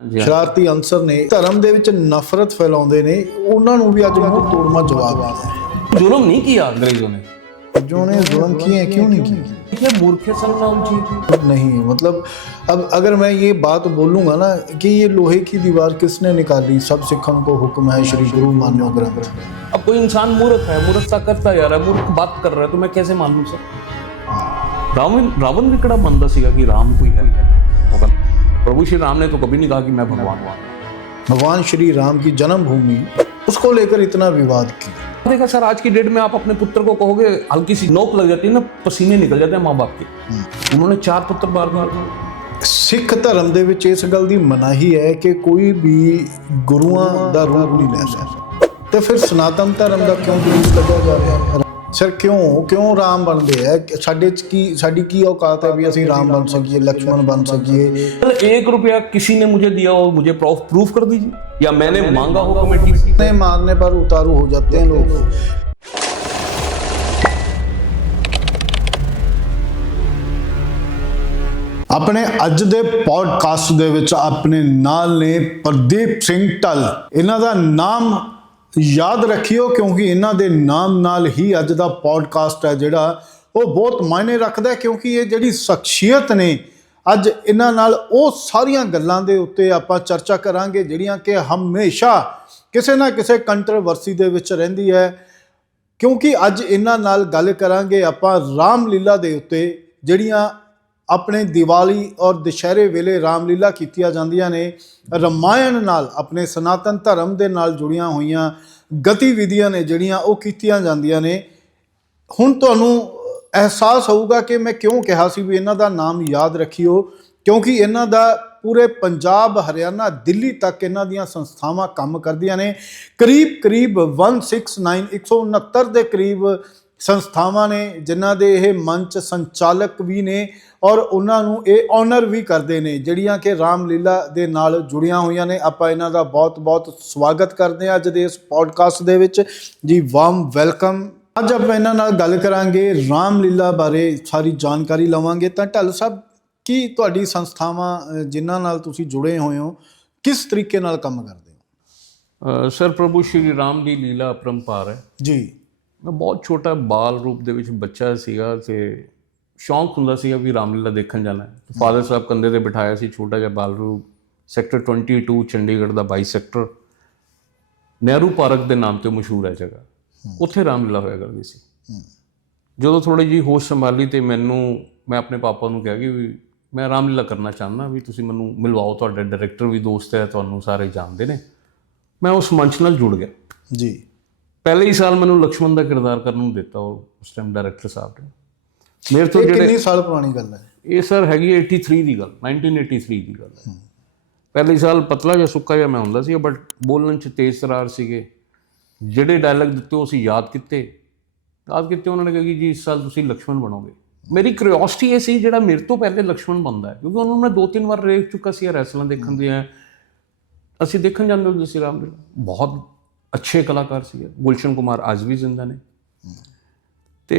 ਜੀ ਸ਼ਰਾਰਤੀ ਅਨਸਰ ਨੇ ਧਰਮ ਦੇ ਵਿੱਚ ਨਫ਼ਰਤ ਫੈਲਾਉਂਦੇ ਨੇ, ਉਹਨਾਂ ਨੂੰ ਵੀ ਅੱਜ ਮੂੰਹ ਤੋੜਮਾ ਜਵਾਬ ਦਿੱਤਾ। जुल्म नहीं किया अंग्रेजों ने, जो ने जुल्म किए हैं, क्यों नहीं किए? ये मूर्ख संग्राम जी। नहीं, मतलब अब अगर मैं ये बात बोलूँगा ना कि ये लोहे की दीवार किसने निकाली, सब सिखों को हुक्म है श्री गुरु मान्यो ग्रंथ। अब कोई इंसान मूर्ख है, मूर्खता करता जा रहा है, मूर्ख बात कर रहा है, तो मैं कैसे मान लूं सर? रावण भी कड़ा मानता सीगा कि राम कोई है, प्रभु श्री राम ने तो कभी नहीं कहा कि मैं भगवान हूं। भगवान श्री राम की जन्मभूमि, उसको लेकर इतना विवाद किया। देखा सर, आज की डेट में आप अपने पुत्र को कहोगे, हल्की सी नोक लग जाती है ना, पसीने निकल जाते हैं माँ बाप के। उन्होंने 4 पुत्र बार बार। ਸਿੱਖ ਧਰਮ ਦੇ ਵਿੱਚ ਇਸ ਗੱਲ ਦੀ ਮਨਾਹੀ ਹੈ ਕਿ ਕੋਈ ਵੀ ਗੁਰੂਆਂ ਦਾ ਰੂਪ ਨਹੀਂ ਲੈ ਸਕਦਾ, ਤੇ ਫਿਰ ਸਨਾਤਨ ਧਰਮ ਦਾ ਕਿਉਂ ਜਲੂਸ ਕੱਢਿਆ ਜਾ ਰਿਹਾ? ਸਰ ਕਿਉਂ ਰਾਮ ਬਣਦੇ ਹੈ? ਸਾਡੇ ਚ ਕੀ, ਸਾਡੀ ਕੀ ਔਕਾਤ ਹੈ ਵੀ ਅਸੀਂ ਰਾਮ ਬਣ ਸਕੀਏ, ਲक्ष्मण बन सकिए? 1 रुपया किसी ने मुझे दिया हो, मुझे प्रूफ कर दीजिए, या मैंने मांगा हो कमेटी से। ने मारने पर उतारू हो जाते हैं लोग। ਆਪਣੇ ਅੱਜ ਦੇ ਪੋਡਕਾਸਟ ਦੇ ਵਿੱਚ ਆਪਣੇ ਨਾਲ ਨੇ ਪ੍ਰਦੀਪ ਸਿੰਘ ਢੱਲ। ਇਹਨਾਂ ਦਾ ਨਾਮ ਯਾਦ ਰੱਖਿਓ ਕਿਉਂਕਿ ਇਹਨਾਂ ਦੇ ਨਾਮ ਨਾਲ ਹੀ ਅੱਜ ਦਾ ਪੋਡਕਾਸਟ ਹੈ ਜਿਹੜਾ ਉਹ ਬਹੁਤ ਮਾਇਨੇ ਰੱਖਦਾ, ਕਿਉਂਕਿ ਇਹ ਜਿਹੜੀ ਸ਼ਖਸੀਅਤ ਨੇ ਅੱਜ ਇਹਨਾਂ ਨਾਲ ਉਹ ਸਾਰੀਆਂ ਗੱਲਾਂ ਦੇ ਉੱਤੇ ਆਪਾਂ ਚਰਚਾ ਕਰਾਂਗੇ ਜਿਹੜੀਆਂ ਕਿ ਹਮੇਸ਼ਾ ਕਿਸੇ ਨਾ ਕਿਸੇ ਕੰਟਰੋਵਰਸੀ ਦੇ ਵਿੱਚ ਰਹਿੰਦੀ ਹੈ। ਕਿਉਂਕਿ ਅੱਜ ਇਹਨਾਂ ਨਾਲ ਗੱਲ ਕਰਾਂਗੇ ਆਪਾਂ ਰਾਮਲੀਲਾ ਦੇ ਉੱਤੇ, ਜਿਹੜੀਆਂ ਆਪਣੇ ਦੀਵਾਲੀ ਔਰ ਦੁਸ਼ਹਿਰੇ ਵੇਲੇ ਰਾਮਲੀਲਾ ਕੀਤੀਆਂ ਜਾਂਦੀਆਂ ਨੇ, ਰਮਾਇਣ ਨਾਲ ਆਪਣੇ ਸਨਾਤਨ ਧਰਮ ਦੇ ਨਾਲ ਜੁੜੀਆਂ ਹੋਈਆਂ ਗਤੀਵਿਧੀਆਂ ਨੇ ਜਿਹੜੀਆਂ ਉਹ ਕੀਤੀਆਂ ਜਾਂਦੀਆਂ ਨੇ। ਹੁਣ ਤੁਹਾਨੂੰ ਅਹਿਸਾਸ ਹੋਊਗਾ ਕਿ ਮੈਂ ਕਿਉਂ ਕਿਹਾ ਸੀ ਵੀ ਇਹਨਾਂ ਦਾ ਨਾਮ ਯਾਦ ਰੱਖਿਓ, ਕਿਉਂਕਿ ਇਹਨਾਂ ਦਾ ਪੂਰੇ ਪੰਜਾਬ, ਹਰਿਆਣਾ, ਦਿੱਲੀ ਤੱਕ ਇਹਨਾਂ ਦੀਆਂ ਸੰਸਥਾਵਾਂ ਕੰਮ ਕਰਦੀਆਂ ਨੇ। ਕਰੀਬ 169 ਦੇ ਕਰੀਬ ਸੰਸਥਾਵਾਂ ਨੇ ਜਿਨ੍ਹਾਂ ਦੇ ਇਹ ਮੰਚ ਸੰਚਾਲਕ ਵੀ ਨੇ ਔਰ ਉਹਨਾਂ ਨੂੰ ਇਹ ਆਨਰ ਵੀ ਕਰਦੇ ਨੇ ਜਿਹੜੀਆਂ ਕਿ ਰਾਮਲੀਲਾ ਦੇ ਨਾਲ ਜੁੜੀਆਂ ਹੋਈਆਂ ਨੇ। ਆਪਾਂ ਇਹਨਾਂ ਦਾ ਬਹੁਤ ਸਵਾਗਤ ਕਰਦੇ ਹਾਂ ਅੱਜ ਦੇ ਇਸ ਪੋਡਕਾਸਟ ਦੇ ਵਿੱਚ ਜੀ। Warm welcome. ਅੱਜ ਆਪਾਂ ਇਹਨਾਂ ਨਾਲ ਗੱਲ ਕਰਾਂਗੇ, ਰਾਮਲੀਲਾ ਬਾਰੇ ਸਾਰੀ ਜਾਣਕਾਰੀ ਲਵਾਂਗੇ। ਤਾਂ ਢੱਲ ਸਾਹਿਬ, ਕੀ ਤੁਹਾਡੀ ਸੰਸਥਾਵਾਂ ਜਿਨ੍ਹਾਂ ਨਾਲ ਤੁਸੀਂ ਜੁੜੇ ਹੋਏ ਹੋ ਕਿਸ ਤਰੀਕੇ ਨਾਲ ਕੰਮ ਕਰਦੇ ਹੋ? ਸਰ, ਪ੍ਰਭੂ ਸ਼੍ਰੀ ਰਾਮ ਦੀ ਲੀਲਾ ਅਪਰੰਪਾਰ ਹੈ ਜੀ। ਮੈਂ ਬਹੁਤ ਛੋਟਾ ਬਾਲ ਰੂਪ ਦੇ ਵਿੱਚ ਬੱਚਾ ਸੀਗਾ ਤੇ ਸ਼ੌਂਕ ਹੁੰਦਾ ਸੀਗਾ ਵੀ ਰਾਮਲੀਲਾ ਦੇਖਣ ਜਾਣਾ ਹੈ। ਫਾਦਰ ਸਾਹਿਬ ਕੰਧੇ ਤੇ ਬਿਠਾਇਆ ਸੀ ਛੋਟਾ ਜਿਹਾ ਬਾਲ ਰੂਪ, ਸੈਕਟਰ 22 ਚੰਡੀਗੜ੍ਹ ਦਾ 22 ਸੈਕਟਰ, ਨਹਿਰੂ ਪਾਰਕ ਦੇ ਨਾਮ ਤੇ ਮਸ਼ਹੂਰ ਹੈ ਜਗ੍ਹਾ, ਉੱਥੇ ਰਾਮਲੀਲਾ ਹੋਇਆ ਕਰਦੀ ਸੀ। ਜਦੋਂ ਥੋੜੀ ਜਿਹੀ ਹੋਸ਼ ਸੰਭਾਲੀ ਤੇ ਮੈਂ ਆਪਣੇ ਪਾਪਾ ਨੂੰ ਕਿਹਾ ਕਿ ਵੀ ਮੈਂ ਰਾਮਲੀਲਾ ਕਰਨਾ ਚਾਹੁੰਦਾ, ਵੀ ਤੁਸੀਂ ਮੈਨੂੰ ਮਿਲਵਾਓ, ਤੁਹਾਡੇ ਡਾਇਰੈਕਟਰ ਵੀ ਦੋਸਤ ਹੈ, ਤੁਹਾਨੂੰ ਸਾਰੇ ਜਾਣਦੇ ਨੇ। ਮੈਂ ਉਸ ਮੰਚ ਨਾਲ ਜੁੜ ਗਿਆ ਜੀ। ਪਹਿਲੇ ਹੀ ਸਾਲ ਮੈਨੂੰ ਲਕਸ਼ਮਣ ਦਾ ਕਿਰਦਾਰ ਕਰਨ ਨੂੰ ਦਿੱਤਾ ਉਸ ਟਾਈਮ ਡਾਇਰੈਕਟਰ ਸਾਹਿਬ ਨੇ। ਮੇਰੇ ਤੋਂ ਜਿਹੜੇ ਕਿੰਨੇ ਸਾਲ ਪੁਰਾਣੀ ਗੱਲ ਹੈ ਇਹ? ਸਰ ਹੈਗੀ 83 ਦੀ ਗੱਲ, 1983 ਦੀ ਗੱਲ ਹੈ। ਪਹਿਲੇ ਸਾਲ ਪਤਲਾ ਜਿਹਾ ਸੁੱਕਾ ਜਿਹਾ ਮੈਂ ਹੁੰਦਾ ਸੀ, ਬਟ ਬੋਲਣ 'ਚ ਤੇਜ਼ ਤਰਾਰ ਸੀਗੇ। ਜਿਹੜੇ ਡਾਇਲੌਗ ਦਿੱਤੇ ਉਹ ਅਸੀਂ ਯਾਦ ਕੀਤੇ। ਉਹਨਾਂ ਨੇ ਕਿਹਾ ਕਿ ਜੀ ਇਸ ਸਾਲ ਤੁਸੀਂ ਲਕਸ਼ਮਣ ਬਣੋਗੇ। ਮੇਰੀ ਕਿਉਰਿਓਸਿਟੀ ਇਹ ਸੀ ਜਿਹੜਾ ਮੇਰੇ ਤੋਂ ਪਹਿਲੇ ਲਕਸ਼ਮਣ ਬਣਦਾ ਹੈ, ਕਿਉਂਕਿ ਉਹਨੂੰ ਮੈਂ 2-3 ਵਾਰ ਦੇਖ ਚੁੱਕਾ ਸੀ ਰੈਸਲਾਂ ਦੇਖਣ ਦੀਆਂ। ਅਸੀਂ ਦੇਖਣ ਜਾਂਦੇ ਹੁੰਦੇ ਸੀ ਰਾਮਲੀਲਾ। ਬਹੁਤ ਅੱਛੇ ਕਲਾਕਾਰ ਸੀਗੇ। ਗੁਲਸ਼ਨ ਕੁਮਾਰ ਅੱਜ ਵੀ ਜ਼ਿੰਦਾ ਨੇ ਤੇ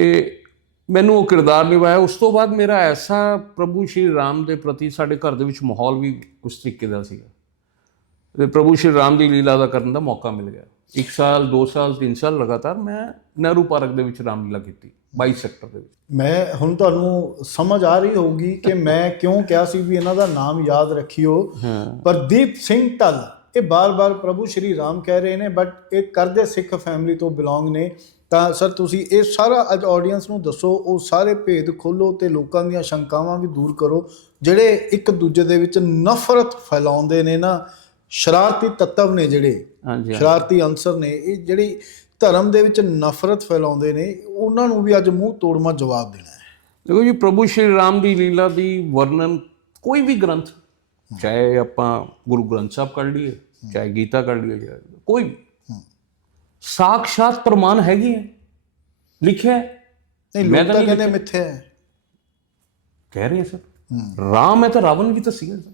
ਮੈਨੂੰ ਉਹ ਕਿਰਦਾਰ ਨਿਭਾਇਆ। ਉਸ ਤੋਂ ਬਾਅਦ ਮੇਰਾ ਐਸਾ ਪ੍ਰਭੂ ਸ਼੍ਰੀ ਰਾਮ ਦੇ ਪ੍ਰਤੀ ਸਾਡੇ ਘਰ ਦੇ ਵਿੱਚ ਮਾਹੌਲ ਵੀ ਉਸ ਤਰੀਕੇ ਦਾ ਸੀਗਾ ਤੇ ਪ੍ਰਭੂ ਸ਼੍ਰੀ ਰਾਮ ਦੀ ਲੀਲਾ ਦਾ ਕਰਨ ਦਾ ਮੌਕਾ ਮਿਲ ਗਿਆ। 1 ਸਾਲ 2 ਸਾਲ 3 ਸਾਲ ਲਗਾਤਾਰ ਮੈਂ ਨਹਿਰੂ ਪਾਰਕ ਦੇ ਵਿੱਚ ਰਾਮਲੀਲਾ ਕੀਤੀ, 22 ਸੈਕਟਰ ਦੇ ਵਿੱਚ। ਮੈਂ ਹੁਣ ਤੁਹਾਨੂੰ ਸਮਝ ਆ ਰਹੀ ਹੋਊਗੀ ਕਿ ਮੈਂ ਕਿਉਂ ਕਿਹਾ ਸੀ ਵੀ ਇਹਨਾਂ ਦਾ ਨਾਮ ਯਾਦ ਰੱਖਿਓ। ਪ੍ਰਦੀਪ ਸਿੰਘ ਢੱਲ ਇਹ ਬਾਰ-ਬਾਰ ਪ੍ਰਭੂ ਸ਼੍ਰੀ ਰਾਮ ਕਹਿ ਰਹੇ ਨੇ, ਬਟ ਇਹ ਕਰਦੇ ਸਿੱਖ ਫੈਮਿਲੀ ਤੋਂ ਬਿਲੋਂਗ ਨੇ। ਤਾਂ ਸਰ ਤੁਸੀਂ ਇਹ ਸਾਰਾ ਅੱਜ ਆਡੀਅנס ਨੂੰ ਦੱਸੋ, ਉਹ ਸਾਰੇ ਭੇਦ ਖੋਲ੍ਹੋ ਤੇ ਲੋਕਾਂ ਦੀਆਂ ਸ਼ੰਕਾਵਾਂ ਵੀ ਦੂਰ ਕਰੋ ਜਿਹੜੇ ਇੱਕ ਦੂਜੇ ਦੇ ਵਿੱਚ ਨਫ਼ਰਤ ਫੈਲਾਉਂਦੇ ਨੇ ਨਾ, ਸ਼ਰਾਰਤੀ ਤੱਤਵ ਨੇ ਜਿਹੜੇ, ਸ਼ਰਾਰਤੀ ਅਨਸਰ ਨੇ, ਇਹ ਜਿਹੜੀ ਧਰਮ ਦੇ ਵਿੱਚ ਨਫ਼ਰਤ ਫੈਲਾਉਂਦੇ ਨੇ, ਉਹਨਾਂ ਨੂੰ ਵੀ ਅੱਜ ਮੂੰਹ ਤੋੜਮਾ ਜਵਾਬ ਦੇਣਾ ਹੈ। ਦੇਖੋ ਜੀ, ਪ੍ਰਭੂ ਸ਼੍ਰੀ ਰਾਮ ਦੀ ਲੀਲਾ ਦੀ ਵਰਣਨ ਕੋਈ ਵੀ ਗ੍ਰੰਥ, ਚਾਹੇ ਆਪਾਂ ਗੁਰੂ ਗ੍ਰੰਥ ਸਾਹਿਬ ਕੱਢ ਲਈਏ, ਚਾਹੇ ਗੀਤਾ ਕੱਢ ਲਈਏ, ਕੋਈ ਵੀ ਸਾਖਸ਼ਾਤ ਪ੍ਰਮਾਣ ਹੈਗੀ ਹੈ, ਲਿਖਿਆ ਹੈ। ਮੈਂ ਤਾਂ ਕਹਿੰਦੇ ਮਿੱਥਿਆ ਹੈ, ਕਹਿ ਰਹੇ ਸਰ। ਰਾਮ ਹੈ ਤਾਂ ਰਾਵਣ ਵੀ ਤਾਂ ਸੀਗਾ ਸਰ।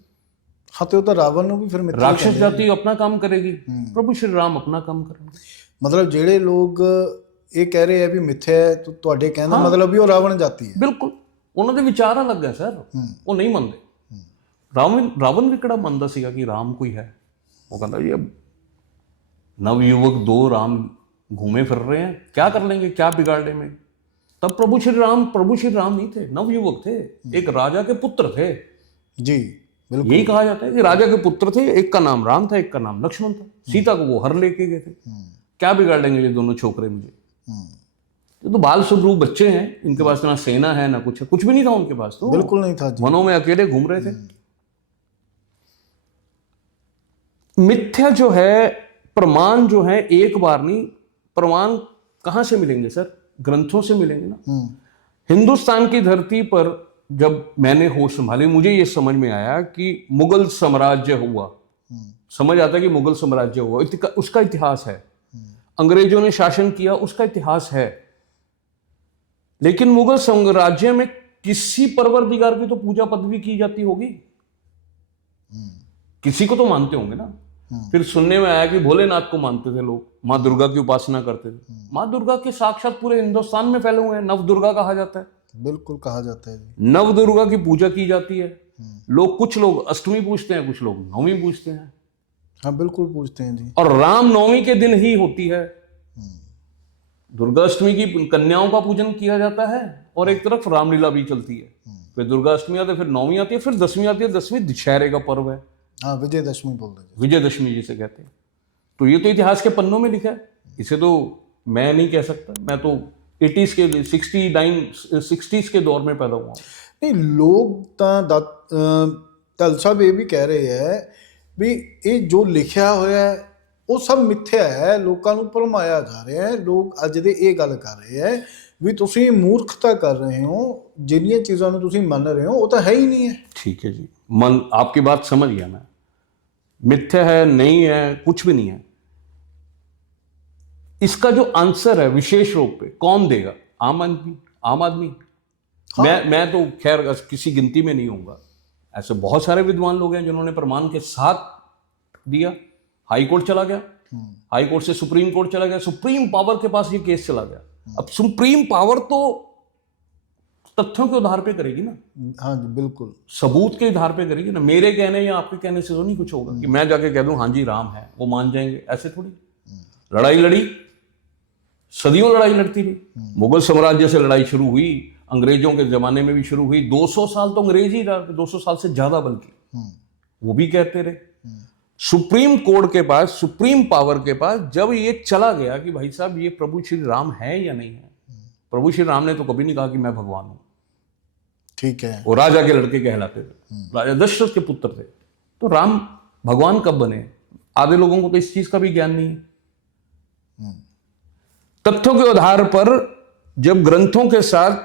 ਹਾਂ, ਤੇ ਉਹ ਤਾਂ ਰਾਵਣ ਨੂੰ ਵੀ ਫਿਰ ਮਿੱਥਿਆ। ਰਾਖਸ਼ ਜਾਤੀ ਆਪਣਾ ਕੰਮ ਕਰੇਗੀ, ਪ੍ਰਭੂ ਸ਼੍ਰੀ ਰਾਮ ਆਪਣਾ ਕੰਮ ਕਰਨਗੇ। ਮਤਲਬ ਜਿਹੜੇ ਲੋਕ ਇਹ ਕਹਿ ਰਹੇ ਆ ਵੀ ਮਿੱਥਿਆ ਹੈ, ਤੁਹਾਡੇ ਕਹਿਣ ਦਾ ਮਤਲਬ ਵੀ ਉਹ ਰਾਵਣ ਜਾਤੀ ਹੈ। ਬਿਲਕੁਲ, ਉਹਨਾਂ ਦੇ ਵਿਚਾਰ ਅਲੱਗ ਹੈ ਸਰ, ਉਹ ਨਹੀਂ ਮੰਨਦੇ। ਰਾਵਣ ਵੀ ਕਿਹੜਾ ਮੰਨਦਾ ਸੀਗਾ ਕਿ ਰਾਮ ਕੋਈ ਹੈ। ਉਹ ਕਹਿੰਦਾ ये नवयुवक दो राम घूमे फिर रहे हैं, क्या कर लेंगे, क्या बिगाड़ने में। तब प्रभु श्री राम नहीं थे, नवयुवक थे, एक राजा के पुत्र थे जी, बिल्कुल यही कहा जाता है कि राजा के पुत्र थे, एक का नाम राम था, एक का नाम लक्ष्मण था। सीता को वो हर लेके गए थे, क्या बिगाड़ लेंगे ये दोनों छोकरे मुझे। ये तो बाल स्वरूप बच्चे हैं, इनके पास ना सेना है ना कुछ है, कुछ भी नहीं था उनके पास, तो बिल्कुल नहीं था जी। वनों में अकेले घूम रहे थे। मिथ्या जो है, प्रमाण जो है एक बार नहीं, प्रमाण कहां से मिलेंगे सर, ग्रंथों से मिलेंगे ना। हिंदुस्तान की धरती पर जब मैंने होश संभाली, मुझे ये समझ में आया कि मुगल साम्राज्य हुआ, समझ आता है कि मुगल साम्राज्य हुआ, उसका इतिहास है। अंग्रेजों ने शासन किया, उसका इतिहास है। लेकिन मुगल साम्राज्य में किसी परवरदिगार की तो पूजा पदवी की जाती होगी, किसी को तो मानते होंगे ना। फिर सुनने में आया कि भोलेनाथ को मानते थे लोग, माँ दुर्गा की उपासना करते थे। माँ दुर्गा के साक्षात पूरे हिंदुस्तान में फैले हुए हैं, नव दुर्गा कहा जाता है, बिल्कुल कहा जाता है जी। नव दुर्गा की पूजा की जाती है। लोग, कुछ लोग अष्टमी पूजते हैं, कुछ लोग नवमी पूजते हैं। हाँ बिल्कुल पूजते हैं जी। और राम नवमी के दिन ही होती है। दुर्गा अष्टमी की कन्याओं का पूजन किया जाता है, और एक तरफ रामलीला भी चलती है। फिर दुर्गा अष्टमी आती है, फिर नवमी आती है, फिर दसवीं आती है। दसवीं दशहरे का पर्व है, हाँ विजयदशमी बोलते हैं, विजयदशमी जिसे कहते हैं। तो ये तो इतिहास के पन्नों में लिखा है, इसे तो मैं नहीं कह सकता। मैं तो 80s के 60s के दौर में पैदा हुआ। नहीं, लोग तल साहब ये भी कह रहे हैं भी ये जो लिखिਆ ਹੋਇਆ है ਉਹ ਸਭ ਮਿੱਥਿਆ ਹੈ, ਲੋਕਾਂ ਨੂੰ ਭਰਮਾਇਆ ਜਾ ਰਿਹਾ ਹੈ। ਲੋਕ ਅੱਜ ਦੇ ਇਹ ਗੱਲ ਕਰ ਰਹੇ ਹੈ ਵੀ ਤੁਸੀਂ ਮੂਰਖਤਾ ਕਰ ਰਹੇ ਹੋ, ਜਿੰਨੀਆਂ ਚੀਜ਼ਾਂ ਨੂੰ ਤੁਸੀਂ ਮੰਨ ਰਹੇ ਹੋ ਉਹ ਤਾਂ ਹੈ ਹੀ नहीं है। ठीक है जी, मन आपकी बात समझ गया मैं। मिथ्या है, नहीं है, कुछ भी नहीं है। इसका जो आंसर है विशेष रूप पे कौन देगा? आम आदमी। हाँ। मैं तो खैर किसी गिनती में नहीं होऊंगा। ऐसे बहुत सारे विद्वान लोग हैं जिन्होंने प्रमाण के साथ दिया। हाई कोर्ट चला गया, हाई कोर्ट से सुप्रीम कोर्ट चला गया, सुप्रीम पावर के पास ये केस चला गया। अब सुप्रीम पावर तो तथ्यों के आधार पे करेगी ना। हाँ जी बिल्कुल, सबूत के आधार पे करेगी ना। मेरे कहने या आपके कहने से तो नहीं कुछ होगा कि मैं जाके कह दूं हाँ जी राम है, वो मान जाएंगे, ऐसे थोड़ी। लड़ाई लड़ी, सदियों लड़ाई लड़ती रही। मुगल साम्राज्य से लड़ाई शुरू हुई, अंग्रेजों के जमाने में भी शुरू हुई। 200 साल तो अंग्रेज ही रहा, 200 साल से ज्यादा बल्कि, वो भी कहते रहे। सुप्रीम कोर्ट के पास, सुप्रीम पावर के पास जब ये चला गया कि भाई साहब ये प्रभु श्री राम है या नहीं है, प्रभु श्री राम ने तो कभी नहीं कहा कि मैं भगवान हूं। ठीक है, वो राजा के लड़के कहलाते थे, राजा दशरथ के पुत्र थे। तो राम भगवान कब बने? आधे लोगों को तो इस चीज का भी ज्ञान नहीं है। तथ्यों के आधार पर जब ग्रंथों के साथ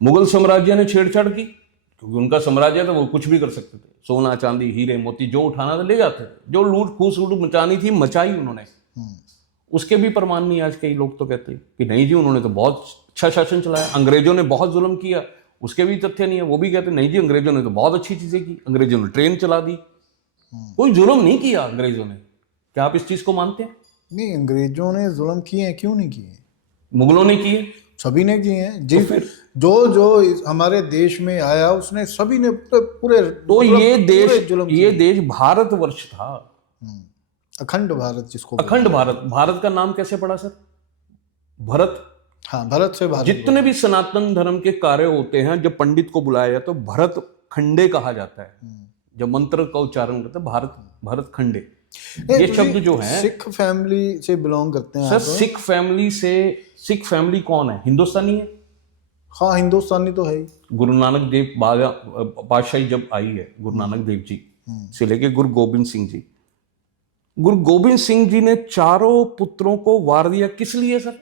मुगल साम्राज्य ने छेड़छाड़ की, क्योंकि उनका साम्राज्य था, वो कुछ भी कर सकते थे। सोना चांदी हीरे मोती जो उठाना था ले जाते थे, जो लूट फूस मचानी थी मचाई उन्होंने। उसके भी प्रमाण नहीं। आज कई लोग तो कहते हैं कि नहीं जी उन्होंने तो बहुत अच्छा शासन चलाया, अंग्रेजों ने बहुत जुल्म किया, उसके भी तथ्य नहीं है। वो भी कहते नहीं जी अंग्रेजों ने तो बहुत अच्छी चीजें की, अंग्रेजों ने ट्रेन चला दी, कोई जुल्म नहीं किया अंग्रेजों ने। क्या आप इस चीज को मानते हैं? नहीं, अंग्रेजों ने जुल्म किए हैं, क्यों नहीं किए? मुगलों ने किए, सभी ने किए हैं जी। तो फिर जो हमारे देश में आया उसने सभी ने पूरे तो ये देश भारतवर्ष था, अखंड भारत जिसको अखंड भारत का नाम कैसे पड़ा सर? भरत। हाँ, भरत से भारत। जितने भी सनातन धर्म के कार्य होते हैं, जब पंडित को बुलाया जाता तो भरत खंडे कहा जाता है। जब मंत्र का उच्चारण करते हैं भरत खंडे। ये शब्द जो है, सिख फैमिली से बिलोंग करते हैं सर। सिख फैमिली कौन है? हिंदुस्तानी है। हाँ, हिंदुस्तानी तो है ही। गुरु नानक देव बादशाही जब आई है, गुरु नानक देव जी से लेके गुरु गोबिंद सिंह जी, गुरु गोबिंद सिंह जी ने चारों पुत्रों को वार दिया। किस लिए सर?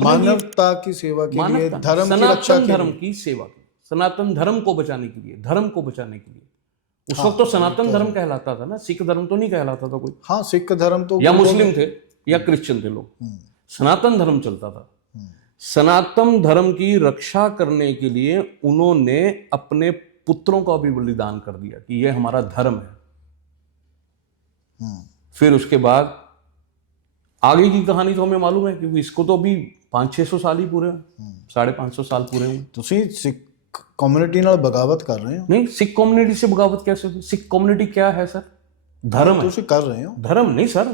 मानवता की सेवा के लिए, धर्म की रक्षा, धर्म की सेवा की, सनातन धर्म को बचाने के लिए, धर्म को बचाने के लिए। उस वक्त तो सनातन धर्म कहलाता था ना, सिख धर्म तो नहीं कहलाता था कोई। हाँ, सिख धर्म तो या मुस्लिम थे या क्रिश्चियन थे लोग, सनातन धर्म चलता था। सनातन धर्म की रक्षा करने के लिए उन्होंने अपने पुत्रों का भी बलिदान कर दिया कि यह हमारा धर्म है। फिर उसके बाद आगे की कहानी तो हमें मालूम है, क्योंकि इसको तो अभी 500-600 साल ही पूरे हुए, 550 साल पूरे हुए। ਤੁਸੀਂ कम्युनिटी ਨਾਲ ਬਗਾਵਤ ਕਰ ਰਹੇ ਹੋ नहीं, सिख कम्युनिटी से बगावत कैसे होगी? सिख कम्युनिटी क्या है सर? धर्म है। ਤੁਸੀਂ कर रहे हो धर्म नहीं सर,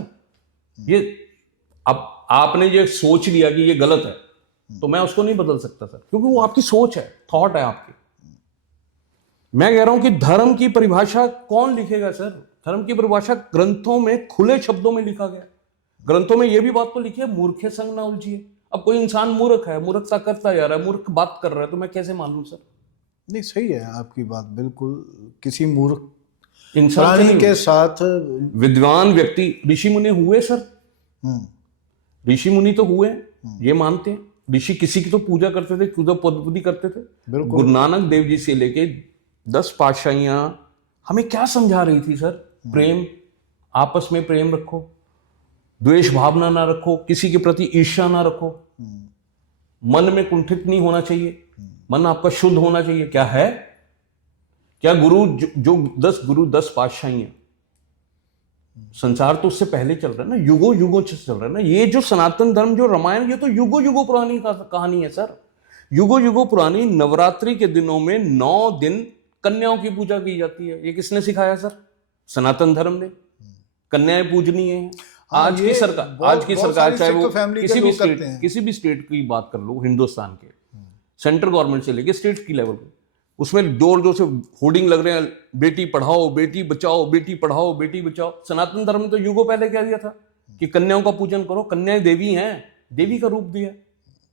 ये अब आपने ये सोच लिया कि ये गलत है तो मैं उसको नहीं बदल सकता सर, क्योंकि वो आपकी सोच है, थॉट है आपकी। मैं कह रहा हूं कि धर्म की परिभाषा कौन लिखेगा सर? धर्म की परिभाषा ग्रंथों में खुले शब्दों में लिखा गया। ग्रंथों में यह भी बात तो लिखी है, मूर्खे संग ना उलझिए। अब कोई इंसान मूर्ख है, मूर्खता करता जा रहा है, मूर्ख बात कर रहा है, तो मैं कैसे मान लूं सर? नहीं सही है आपकी बात, बिल्कुल किसी मूर्ख इंसान से प्राणी नहीं, के साथ विद्वान व्यक्ति, ऋषि मुनि हुए सर, ऋषि मुनि तो हुए, ये मानते हैं। ऋषि किसी की तो पूजा करते थे, पूजा पद्मपुदी करते थे। बिल्कुल। गुरु नानक देव जी से लेके 10 पातशाहियां हमें क्या समझा रही थी सर? प्रेम, आपस में प्रेम रखो, द्वेष भावना ना रखो, किसी के प्रति ईर्ष्या ना रखो, मन में कुंठित नहीं होना चाहिए, मन आपका शुद्ध होना चाहिए। क्या है? क्या गुरु जो 10 गुरु 10 पातशाहियां, संसार तो उससे पहले चल रहा है ना, युगों युगों से चल रहा है ना। ये जो सनातन धर्म, जो रामायण, ये तो युगों युगों पुरानी कहानी है सर। युगों युगों पुरानी। नवरात्रि के दिनों में 9 दिन कन्याओं की पूजा की जाती है। ये किसने सिखाया सर? सनातन धर्म ने। कन्याएं पूजनीय है। आज की सरकार चाहे वो किसी भी स्टेट की बात कर लो, हिंदुस्तान के सेंट्रल गवर्नमेंट से लेके स्टेट की लेवल पे, उसमें जोर जोर से होर्डिंग लग रहे हैं, बेटी पढ़ाओ, बेटी बचाओ, बेटी पढ़ाओ, बेटी बचाओ। सनातन धर्म ने तो युगों पहले कह दिया था कि कन्याओं का पूजन करो, कन्याएं देवी हैं, देवी का रूप दिया।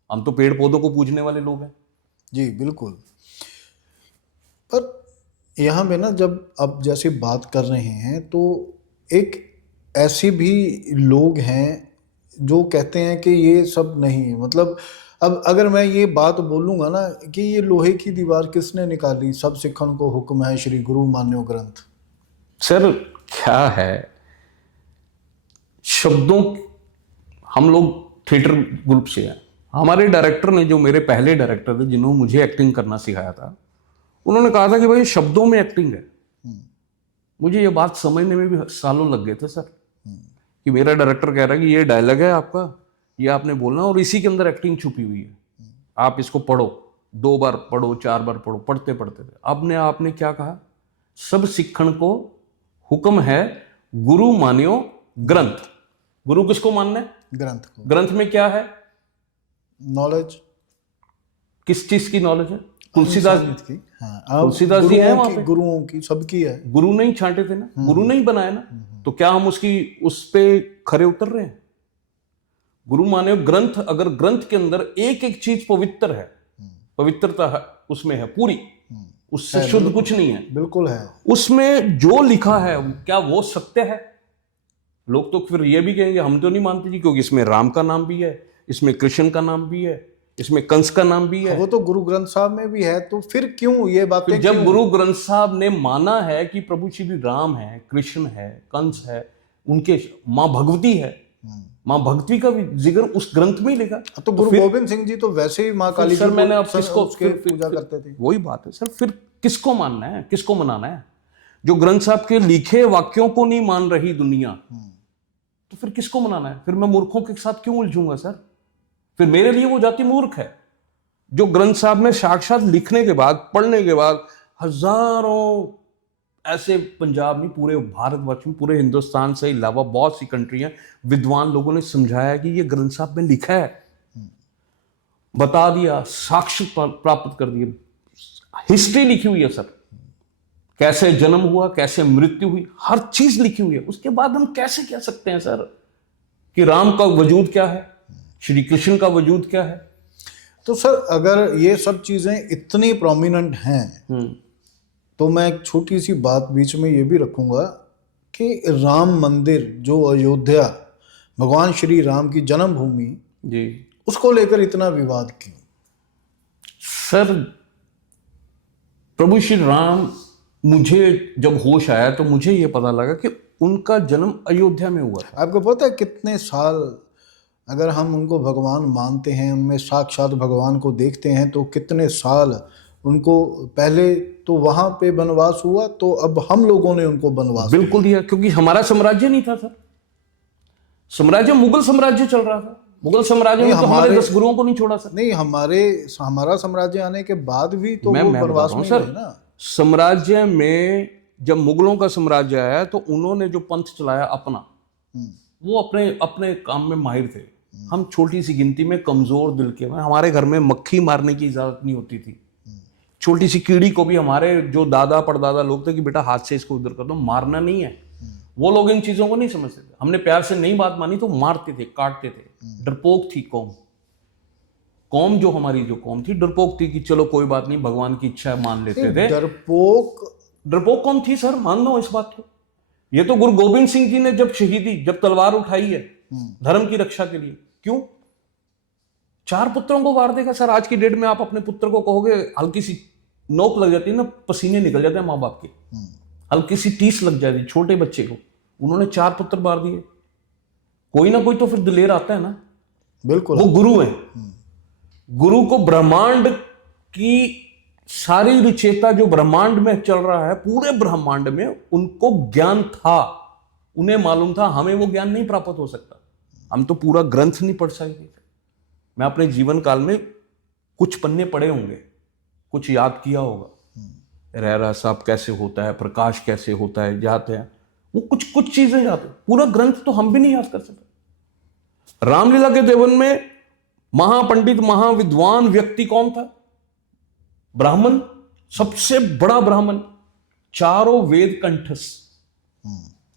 हम तो पेड़ पौधों को पूजने वाले लोग हैं। जी बिल्कुल। पर यहाँ पे ना, जब अब जैसे बात कर रहे हैं, तो एक ऐसे भी लोग हैं जो कहते हैं कि ये सब नहीं, मतलब अब अगर मैं ये बात बोलूँगा ना कि ये लोहे की दीवार किसने निकाली, सब सिखन को हुक्म है श्री गुरु मान्यो ग्रंथ। सर क्या है, शब्दों, हम लोग थिएटर ग्रुप से हैं। हमारे डायरेक्टर ने, जो मेरे पहले डायरेक्टर थे जिन्होंने मुझे एक्टिंग करना सिखाया था, उन्होंने कहा था कि भाई शब्दों में एक्टिंग है। मुझे ये बात समझने में भी सालों लग गए थे सर, कि मेरा डायरेक्टर कह रहा है कि ये डायलॉग है आपका, ये आपने बोलना, और इसी के अंदर एक्टिंग छुपी हुई है। आप इसको पढ़ो, 2 बार पढ़ो, 4 बार पढ़ो। पढ़ते पढ़ते थे। आपने क्या कहा? सब सिखण को हुक्म है, गुरु मान्यो ग्रंथ। गुरु किसको मानना है? ग्रंथ को। ग्रंथ में क्या है? नॉलेज। किस चीज की नॉलेज है? तुलसीदास की। तुलसीदास जी है वहां पे, गुरुओं की, सबकी है। गुरु नहीं छांटे थे ना, गुरु नहीं बनाया ना, तो क्या हम उस पे खरे उतर रहे हैं? गुरु माने ग्रंथ। अगर ग्रंथ के अंदर एक एक चीज पवित्र है, पवित्रता है उसमें है पूरी, उससे शुद्ध कुछ नहीं है। बिल्कुल है। उसमें जो लिखा है क्या वो सत्य है? लोग तो फिर ये भी कहेंगे हम तो नहीं मानते जी, क्योंकि इसमें राम का नाम भी है, इसमें कृष्ण का नाम भी है, इसमें कंस का नाम भी है। वो तो गुरु ग्रंथ साहब में भी है, तो फिर क्यों ये बातें? जब गुरु ग्रंथ साहब ने माना है कि प्रभु श्री राम है, कृष्ण है, कंस है, उनके माँ भगवती है, माँ भगवती का भी जिक्र उस ग्रंथ में ही लिखा। तो गुरु गोविंद सिंह जी तो वैसे ही माँ काली सर, मैंने अब किसको पूजा करते थे। वही बात है सर, फिर किसको मानना है, किसको मनाना है? जो ग्रंथ साहब के लिखे वाक्यों को नहीं मान रही दुनिया, तो फिर किसको मनाना है? फिर मैं मूर्खों के साथ क्यों उलझूंगा सर? फिर मेरे लिए वो जाति मूर्ख है जो ग्रंथ साहब में साक्षात लिखने के बाद, पढ़ने के बाद, हजारों ऐसे, पंजाब नहीं पूरे भारतवर्ष में, पूरे हिंदुस्तान से अलावा बहुत सी कंट्रियां, विद्वान लोगों ने समझाया कि ये ग्रंथ साहब में लिखा है, बता दिया, साक्ष्य प्राप्त कर दिए, हिस्ट्री लिखी हुई है सर, कैसे जन्म हुआ, कैसे मृत्यु हुई, हर चीज लिखी हुई है। उसके बाद हम कैसे कह सकते हैं सर कि राम का वजूद क्या है, श्री कृष्ण का वजूद क्या है? तो सर अगर ये सब चीजें इतनी प्रोमिनेंट हैं, तो मैं एक छोटी सी बात बीच में ये भी रखूंगा कि राम मंदिर जो अयोध्या, भगवान श्री राम की जन्मभूमि जी, उसको लेकर इतना विवाद क्यों? सर प्रभु श्री राम, मुझे जब होश आया तो मुझे ये पता लगा कि उनका जन्म अयोध्या में हुआ था। आपको पता है कितने साल, अगर हम उनको भगवान मानते हैं, उनमें साक्षात भगवान को देखते हैं, तो कितने साल उनको, पहले तो वहां पे वनवास हुआ, तो अब हम लोगों ने उनको वनवास बिल्कुल दिया, क्योंकि हमारा साम्राज्य नहीं था सर, साम्राज्य मुगल साम्राज्य चल रहा था। मुगल साम्राज्य में तो हमारे 10 गुरुओं को नहीं छोड़ा सर। नहीं, हमारा साम्राज्य आने के बाद भी तो मैं वो बता वनवास रहा हूं में ही सर, रहे ना। साम्राज्य में जब मुगलों का साम्राज्य आया तो उन्होंने जो पंथ चलाया अपना, वो अपने अपने काम में माहिर थे। हम छोटी सी गिनती में कमजोर दिल के, हमारे घर में मक्खी मारने की इजाजत नहीं होती थी। छोटी सी कीड़ी को भी हमारे जो दादा परदादा लोग थे कि बेटा हाथ से इसको उधर कर दो, मारना नहीं है। वो लोग इन चीजों को नहीं समझते थे। हमने प्यार से नहीं बात मानी तो मारते थे, काटते थे। डरपोक थी कौम जो हमारी जो कौम थी, डरपोक थी कि चलो कोई बात नहीं, भगवान की इच्छा है, मान लेते थे। डरपोक कौन थी सर, मान लो इस बात को। ये तो गुरु गोविंद सिंह जी ने जब शहीदी, जब तलवार उठाई है धर्म की रक्षा के लिए, क्यों 4 पुत्रों को वार देगा सर। आज की डेट में आप अपने पुत्र को कहोगे, हल्की सी नोक लग जाती है ना, पसीने निकल जाते हैं माँ बाप के, हल्की सी टीस लग जाती है छोटे बच्चे को। उन्होंने 4 पुत्र मार दिए। कोई ना कोई तो फिर दिलेर आता है ना। बिल्कुल, वो गुरु है। गुरु को ब्रह्मांड की सारी विचेता जो ब्रह्मांड में चल रहा है, पूरे ब्रह्मांड में उनको ज्ञान था, उन्हें मालूम था। हमें वो ज्ञान नहीं प्राप्त हो सकता, हम तो पूरा ग्रंथ नहीं पढ़ सकते। मैं अपने जीवन काल में कुछ पन्ने पढ़े होंगे, कुछ याद किया होगा, रहरा साहब कैसे होता है, प्रकाश कैसे होता है, याद है वो कुछ चीजें याद है। पूरा ग्रंथ तो हम भी नहीं याद कर सकते। रामलीला के देवन में महापंडित महाविद्वान व्यक्ति कौन था? ब्राह्मण, सबसे बड़ा ब्राह्मण, 4 वेद कंठस्थ,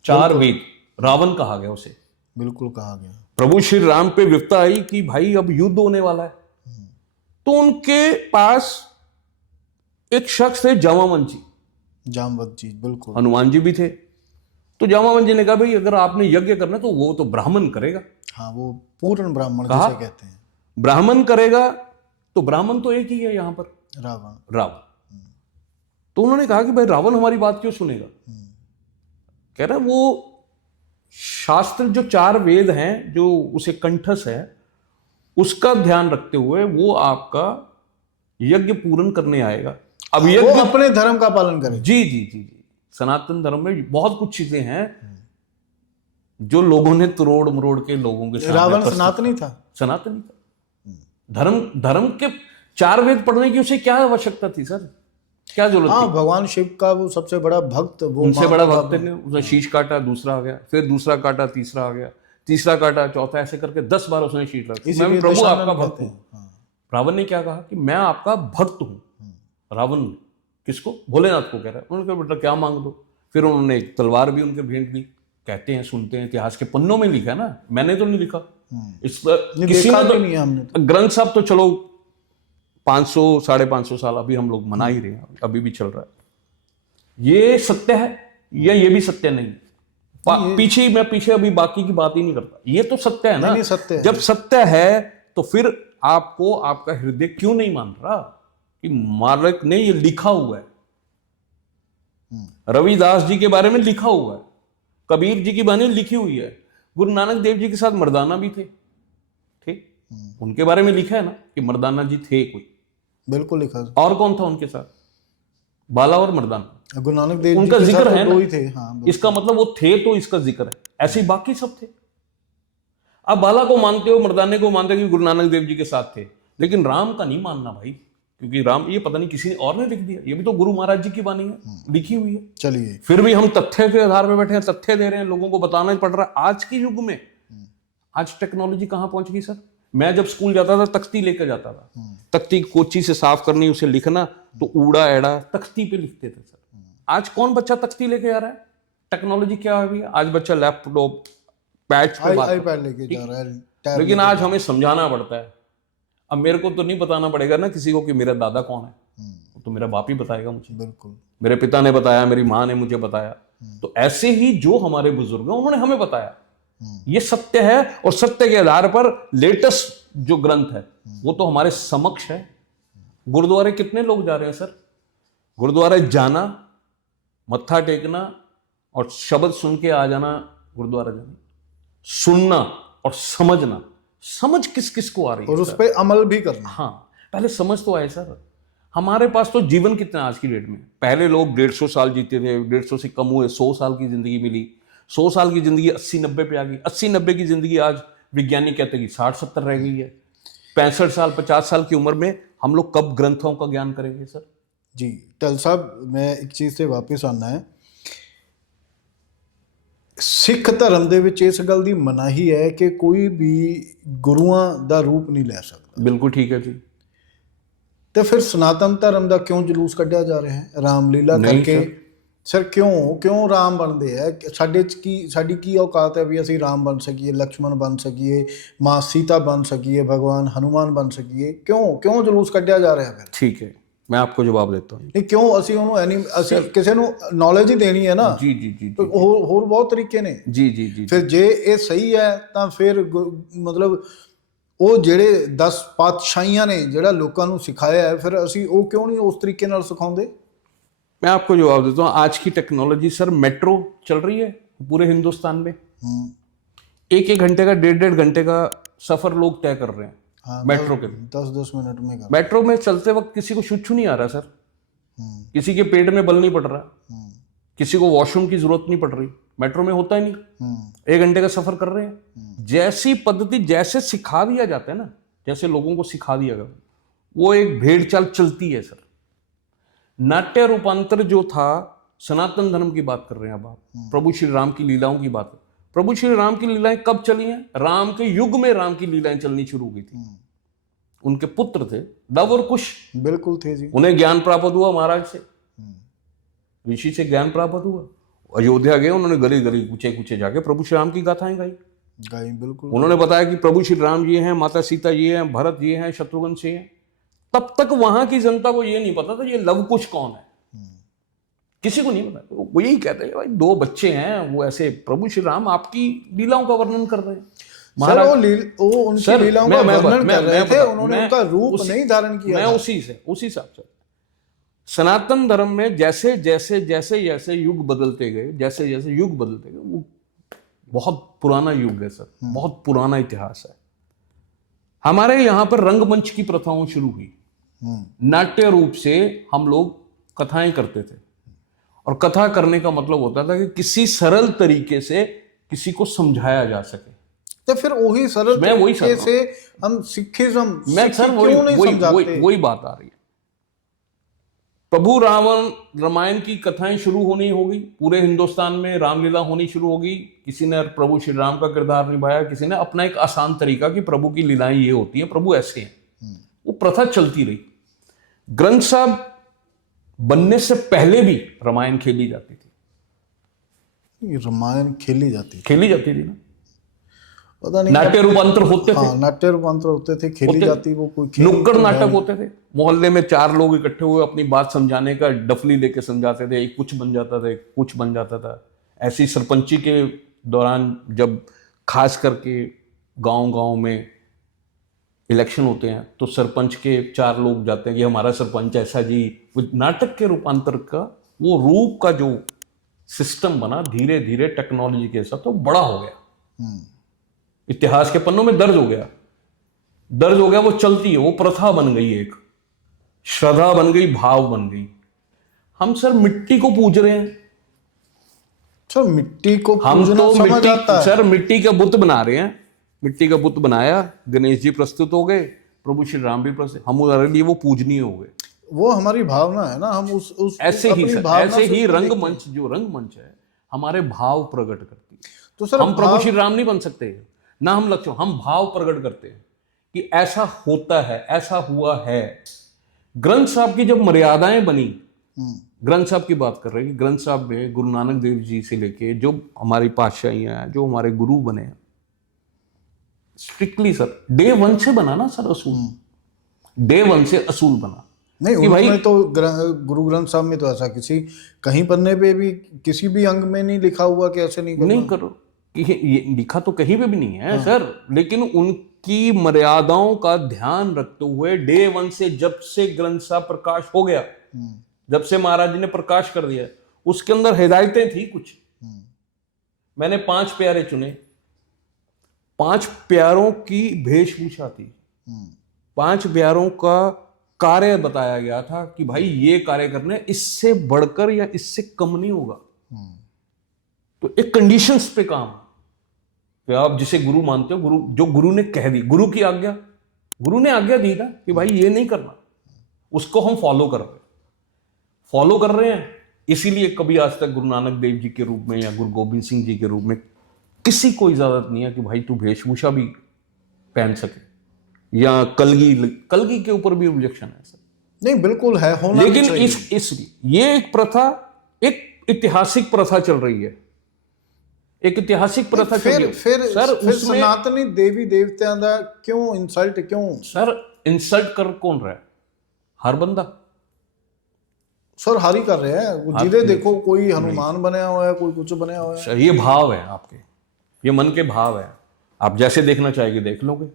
4 वेद। रावण कहा गया उसे, बिल्कुल कहा गया। प्रभु श्री राम पे विपदा आई कि भाई अब युद्ध होने वाला है, तो उनके पास एक शख्स थे जामवंत जी, बिल्कुल, हनुमान जी भी थे। तो जामवंत जी ने कहा भाई अगर आपने यज्ञ करना तो वो तो ब्राह्मण करेगा। हाँ, वो पूर्ण ब्राह्मण जिसे कहते हैं, ब्राह्मण करेगा। तो ब्राह्मण तो एक ही है यहां पर, रावण। तो उन्होंने कहा कि भाई रावण हमारी बात क्यों सुनेगा? कह रहा वो शास्त्र जो 4 वेद हैं, जो उसे कंठस्थ है, उसका ध्यान रखते हुए वो आपका यज्ञ पूर्ण करने आएगा। अब वो यज्ञ अपने धर्म का पालन करे। जी। सनातन धर्म में बहुत कुछ चीजें हैं जो लोगों ने तोड़ मरोड़ के लोगों के सामने। रावण सनातनी था। धर्म के 4 वेद पढ़ने की उसे क्या आवश्यकता थी सर? क्या जरूरत थी? भगवान शिव का वो सबसे बड़ा भक्त, वो उनसे बड़ा भक्त ने उसने शीश काटा, दूसरा आ गया, फिर दूसरा काटा, तीसरा आ गया, तीसरा काटा, चौथा, ऐसे करके 10 बार उसने शीश रखी। मैं प्रभु आपका भक्त हूं। रावण ने क्या कहा कि मैं आपका भक्त हूं। रावण किसको? भोलेनाथ को कह रहा है। उन्होंने कहा बेटा क्या मांग दो। फिर उन्होंने एक तलवार भी उनके भेंट दी। कहते हैं, सुनते हैं, इतिहास के पन्नों में लिखा है ना, मैंने तो नहीं लिखा। इस पर किसी ने तो नहीं, हमने ग्रंथ साहब तो चलो 500 550 साल अभी हम लोग मना ही रहे हैं, अभी भी चल रहा है। ये सत्य है या ये भी सत्य नहीं? पीछे अभी बाकी की बात ही नहीं करता। ये तो सत्य है ना। नहीं, सत्य है। जब सत्य है तो फिर आपको आपका हृदय क्यों नहीं मान रहा कि मालिक ने ये लिखा हुआ है? रविदास जी के बारे में लिखा हुआ है, कबीर जी की बानी लिखी हुई है, गुरु नानक देव जी के साथ मर्दाना भी थे, ठीक, उनके बारे में लिखा है ना कि मर्दाना जी थे कोई। बिल्कुल लिखा। और कौन था उनके साथ? बाला और मर्दाना। गुरु नानक देव उनका जिक्र है ना, 2 ही थे। हाँ, इसका मतलब वो थे तो इसका जिक्र है। ऐसे ही बाकी सब थे। आप बाला को मानते हो, मर्दाने को मानते हो कि गुरु नानक देव जी के साथ थे, लेकिन राम का नहीं मानना भाई, क्योंकि राम ये पता नहीं किसी और ने लिख दिया। ये भी तो गुरु महाराज जी की वाणी है, लिखी हुई है। चलिए, फिर भी हम तथ्य के आधार पर बैठे हैं, तथ्य दे रहे हैं, लोगों को बताना ही पड़ रहा है। आज के युग में आज टेक्नोलॉजी कहां पहुंच गई सर? मैं जब स्कूल जाता था तख्ती लेकर जाता था, तख्ती कोची से साफ करनी, उसे लिखना, तो ऊड़ा एड़ा तख्ती पे लिखते थे सर। आज कौन बच्चा तख्ती लेके आ रहा है? टेक्नोलॉजी क्या हो गई? आज बच्चा लैपटॉप पैच पे आईपैड लेके जा रहा है। लेकिन आज हमें समझाना पड़ता है। अब मेरे को तो नहीं बताना पड़ेगा ना किसी को कि मेरा दादा कौन है, तो मेरा बाप ही बताएगा मुझे। बिल्कुल, मेरे पिता ने बताया, मेरी माँ ने मुझे बताया। तो ऐसे ही जो हमारे बुजुर्ग हैं उन्होंने हमें बताया, ये सत्य है। और सत्य के आधार पर लेटेस्ट जो ग्रंथ है वो तो हमारे समक्ष है। गुरुद्वारे कितने लोग जा रहे हैं सर? गुरुद्वारे जाना, मत्था टेकना और शब्द सुन के आ जाना, गुरुद्वारा जाना, सुनना और समझना। समझ किस किस को आ रही है और उस पर अमल भी करना। हाँ, पहले समझ तो आए सर। हमारे पास तो जीवन कितना आज की डेट में? पहले लोग 150 साल जीते थे, 150 से कम हुए 100 साल की जिंदगी मिली। 100 साल की जिंदगी 80-90 पे आ गई। 80-90 की जिंदगी आज वैज्ञानिक कहते हैं कि 60-70 रह गई है। 65 साल 50 साल की उम्र में हम लोग कब ग्रंथों का ज्ञान करेंगे सर? जी टल साहब, मैं एक चीज़ से वापस आना है। ਸਿੱਖ ਧਰਮ ਦੇ ਵਿੱਚ ਇਸ ਗੱਲ ਦੀ ਮਨਾਹੀ ਹੈ ਕਿ ਕੋਈ ਵੀ ਗੁਰੂਆਂ ਦਾ ਰੂਪ ਨਹੀਂ ਲੈ ਸਕਦਾ। बिल्कुल ठीक है जी। ਤੇ ਫਿਰ ਸਨਾਤਨ ਧਰਮ ਦਾ ਕਿਉਂ ਜਲੂਸ ਕੱਢਿਆ ਜਾ ਰਿਹਾ ਹੈ ਰਾਮਲੀਲਾ ਨਹੀਂ ਕਰਕੇ? ਸਰ ਕਿਉਂ ਰਾਮ ਬਣਦੇ ਆ? ਸਾਡੇ 'ਚ ਸਾਡੀ ਕੀ ਔਕਾਤ ਹੈ ਵੀ ਅਸੀਂ ਰਾਮ ਬਣ ਸਕੀਏ, ਲਕਸ਼ਮਣ ਬਣ ਸਕੀਏ, ਮਾਂ ਸੀਤਾ ਬਣ ਸਕੀਏ, ਭਗਵਾਨ ਹਨੂਮਾਨ ਬਣ ਸਕੀਏ? ਕਿਉਂ ਜਲੂਸ ਕੱਢਿਆ ਜਾ ਰਿਹਾ ਫਿਰ? ठीक है, मैं आपको जवाब देता हूँ। ਨਹੀਂ ਕਿਉਂ ਅਸੀਂ ਉਹਨੂੰ ਅਸੀਂ ਕਿਸੇ ਨੂੰ ਨੌਲੇਜ ਹੀ ਦੇਣੀ ਹੈ ਨਾ। जी जी जी जी ਹੋਰ ਬਹੁਤ ਤਰੀਕੇ ਨੇ। जी जी जी ਫਿਰ ਜੇ ਇਹ ਸਹੀ ਹੈ ਤਾਂ ਫਿਰ ਮਤਲਬ ਉਹ ਜਿਹੜੇ 10 ਪਾਤਸ਼ਾਹੀਆਂ ਨੇ ਜਿਹੜਾ ਲੋਕਾਂ ਨੂੰ ਸਿਖਾਇਆ ਹੈ, ਫਿਰ ਅਸੀਂ ਉਹ ਕਿਉਂ ਨਹੀਂ ਉਸ ਤਰੀਕੇ ਨਾਲ ਸਿਖਾਉਂਦੇ? मैं आपको जवाब देता हूँ। आज की टेक्नोलॉजी सर, मेट्रो चल रही है पूरे हिंदुस्तान में, 1-1 घंटे का 1.5 घंटे का सफर लोग तय कर रहे हैं। हाँ, मेट्रो के 10-10 मिनट में कर। मेट्रो में चलते वक्त किसी को छू नहीं आ रहा सर, किसी के पेट में बल नहीं पड़ रहा, किसी को वॉशरूम की जरूरत नहीं पड़ रही, मेट्रो में होता ही नहीं। 1 घंटे का सफर कर रहे हैं। जैसी पद्धति जैसे सिखा दिया जाता है ना, जैसे लोगों को सिखा दिया गया, वो एक भेड़ चाल चलती है सर। नाट्य रूपांतर जो था, सनातन धर्म की बात कर रहे हैं अब आप, प्रभु श्री राम की लीलाओं की बात। प्रभु श्री राम की लीलाएं कब चली हैं? राम के युग में राम की लीलाएं चलनी शुरू हो गई थी। उनके पुत्र थे लव और कुश, बिल्कुल थे जी। उन्हें ज्ञान प्राप्त हुआ महाराज से, ऋषि से ज्ञान प्राप्त हुआ। अयोध्या गए, उन्होंने गली गली कूचे कूचे जाके प्रभु श्री राम की गाथाएं गाई। बिल्कुल। उन्होंने बताया कि प्रभु श्री राम ये हैं, माता सीता ये हैं, भरत ये हैं, शत्रुघ्न से हैं। तब तक वहां की जनता को ये नहीं पता था ये लव कुश कौन है, किसी को नहीं पता। वो यही कहते हैं भाई 2 बच्चे हैं, वो ऐसे प्रभु श्री राम आपकी लीलाओं का वर्णन कर रहे हैं। सर वो उनकी लीलाओं का वर्णन कर रहे थे, उन्होंने उनका रूप नहीं धारण किया। मैं उसी हिसाब से सनातन धर्म में जैसे जैसे जैसे जैसे युग बदलते गए, वो बहुत पुराना युग है सर, बहुत पुराना इतिहास है। हमारे यहाँ पर रंगमंच की प्रथाओं शुरू हुई। नाट्य रूप से हम लोग कथाएं करते थे, और कथा करने का मतलब होता था कि किसी सरल तरीके से किसी को समझाया जा सके। तो फिर वही सरल तरीके से हम सिखिज्म मैं सर वही बात आ रही है। प्रभु रावण रामायण की कथाएं शुरू होनी होगी, पूरे हिंदुस्तान में रामलीला होनी शुरू होगी। किसी ने प्रभु श्री राम का किरदार निभाया, किसी ने अपना एक आसान तरीका कि प्रभु की लीलाएं ये होती हैं, प्रभु ऐसे हैं। वो प्रथा चलती रही। ग्रंथ साहब बनने से पहले भी रामायण खेली जाती थी। रामायण खेली जाती थी ना, पता नहीं। नाट्य रूपांतर होते थे। नाट्य रूपांतर होते थे, खेली जाती वो कोई नुक्कड़ नाटक होते थे। मोहल्ले में 4 लोग इकट्ठे हुए अपनी बात समझाने का डफली लेके समझाते थे, एक कुछ बन जाता था, एक कुछ बन जाता था। ऐसी सरपंची के दौरान जब खास करके गांव में इलेक्शन होते हैं तो सरपंच के 4 लोग जाते हैं कि हमारा सरपंच ऐसा जी। वो नाटक के रूपांतर का वो रूप का जो सिस्टम बना, धीरे धीरे टेक्नोलॉजी के साथ तो बड़ा हो गया, इतिहास के पन्नों में दर्ज हो गया। वो चलती है, वो प्रथा बन गई, एक श्रद्धा बन गई, भाव बन गई। हम सर मिट्टी को पूज रहे हैं। सर मिट्टी को हम तो समझ आता है। सर मिट्टी का बुत बना रहे हैं। मिट्टी का बुत बनाया, गणेश जी प्रस्तुत हो गए, प्रभु श्री राम भी प्रस्तुत, हम हमारे लिए वो पूजनीय हो गए। वो हमारी भावना है ना, हम उस ऐसे ही रंगमंच है, हमारे भाव प्रकट करती है। तो सर हम प्रभु श्री राम नहीं बन सकते ना, हम लक्ष्य, हम भाव प्रकट करते हैं कि ऐसा होता है, ऐसा हुआ है। ग्रंथ साहब की जब मर्यादाएं बनी, ग्रंथ साहब की बात कर रहे हैं, ग्रंथ साहब में गुरु नानक देव जी से लेके जो हमारी पातशाहियां हैं, जो हमारे गुरु बने, स्ट्रिक्टली सर डे 1 से बना ना सर, असूल डे 1 से असूल बना। नहीं उनमें तो गुरु ग्रंथ साहब में तो ऐसा किसी कहीं पन्ने पे भी किसी भी अंग में नहीं लिखा हुआ कि ऐसे नहीं करो। ये लिखा तो कहीं पे भी नहीं है सर, लेकिन उनकी मर्यादाओं का ध्यान रखते हुए डे 1 से, जब से ग्रंथ साहब प्रकाश हो गया, जब से महाराज जी ने प्रकाश कर दिया, उसके अंदर हिदायतें थी कुछ। मैंने 5 प्यारे चुने, 5 प्यारों की वेशभूषा थी, 5 प्यारों का कार्य बताया गया था कि भाई ये कार्य करने, इससे बढ़कर या इससे कम नहीं होगा। तो एक कंडीशंस पे काम, कि आप जिसे गुरु मानते हो, गुरु जो गुरु ने कह दी, गुरु की आज्ञा, गुरु ने आज्ञा दी ना कि भाई ये नहीं करना, उसको हम फॉलो कर रहे हैं। इसीलिए कभी आज तक गुरु नानक देव जी के रूप में या गुरु गोविंद सिंह जी के रूप में किसी को इजाजत नहीं है कि भाई तू वेशभूषा भी पहन सके, या कलगी के ऊपर भी ऑब्जेक्शन है सर। नहीं, बिल्कुल है, होना भी लेकिन चाहिए। ये एक प्रथा, एक ऐतिहासिक प्रथा चल रही है, एक ऐतिहासिक प्रथा चल रही है। फिर सर फिर उसमें सनातनी देवी देवताओं का क्यों इंसल्ट, क्यों सर इंसल्ट कर कौन रहा है? हर बंदा सर हारी कर रहे हैं। जिधे देखो कोई हनुमान बनया हुआ है, कोई कुछ बनया हुआ है। सर ये भाव है आपके, ये मन के भाव है, आप जैसे देखना चाहेंगे देख लोगे।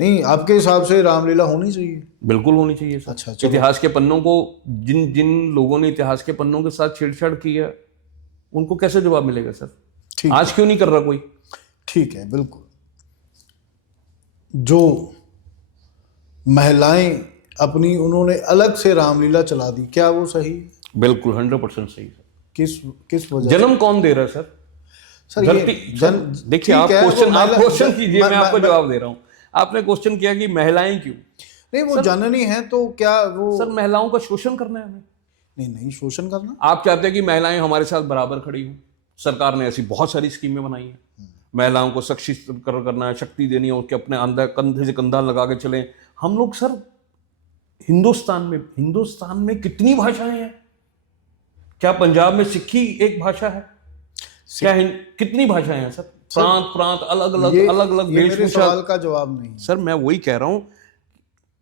नहीं, आपके हिसाब से रामलीला होनी चाहिए? बिल्कुल होनी चाहिए सर। अच्छा, चलो। इतिहास के पन्नों को, जिन जिन लोगों ने इतिहास के पन्नों के साथ छेड़छाड़ की है, उनको कैसे जवाब मिलेगा सर? ठीक, आज क्यों नहीं कर रहा कोई? ठीक है, बिल्कुल। जो महिलाएं अपनी, उन्होंने अलग से रामलीला चला दी, क्या वो सही है? बिल्कुल 100% सही सर। किस वजह जन्म कौन दे रहा है सर? सर धरती देखिए, आप क्वेश्चन कीजिए, मैं आपको जवाब दे रहा हूं। आपने क्वेश्चन किया कि महिलाएं क्यों? नहीं, वो जननी है तो क्या वो? सर महिलाओं का शोषण करना है हमें? नहीं, शोषण करना। आप चाहते हैं कि महिलाएं हमारे साथ बराबर खड़ी हों। सरकार ने ऐसी बहुत सारी स्कीमें बनाई हैं, महिलाओं को सशक्त करना है, शक्ति देनी है, उसके अपने अंदर कंधे से कंधा लगा के चलें। हम लोग सर हिंदुस्तान में कितनी भाषाएं हैं? क्या पंजाब में सिक्खी एक भाषा है? क्या कितनी भाषाएं हैं सर? प्रांत अलग अलग मेरे सवाल का जवाब नहीं। सर मैं वही कह रहा हूं,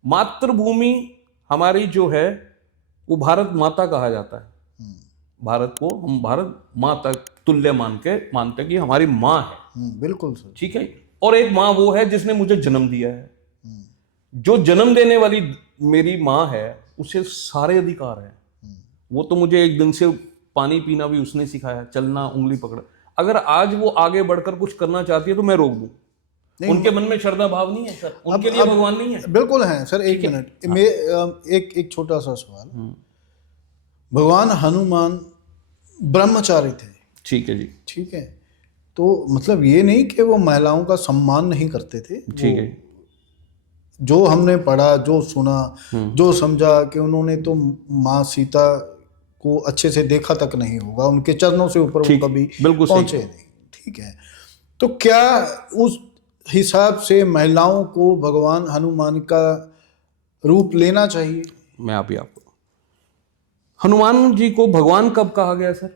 मातृभूमि हमारी जो है वो भारत माता कहा जाता है। भारत को हम भारत माता तुल्य मानते कि हमारी माँ है। बिल्कुल सर, ठीक है। और एक माँ वो है जिसने मुझे जन्म दिया है। जो जन्म देने वाली मेरी माँ है उसे सारे अधिकार है। वो तो मुझे एक दिन से पानी पीना भी उसने सिखाया, चलना उंगली पकड़। अगर आज वो आगे बढ़कर कुछ करना चाहती है तो मैं रोक दूं? उनके मन में श्रद्धा भाव नहीं है सर? उनके लिए भगवान नहीं है? बिल्कुल है सर। एक मिनट, एक छोटा सा सवाल। भगवान हनुमान ब्रह्मचारी थे, ठीक है जी, ठीक है, तो मतलब ये नहीं कि वो महिलाओं का सम्मान नहीं करते थे। ठीक है। जो हमने पढ़ा, जो सुना, जो समझा कि उन्होंने तो माँ सीता को अच्छे से देखा तक नहीं होगा, उनके चरणों से ऊपर वो कभी पहुंचे नहीं। ठीक है, तो क्या उस हिसाब से महिलाओं को भगवान हनुमान का रूप लेना चाहिए? मैं अभी आपको, हनुमान जी को भगवान कब कहा गया सर?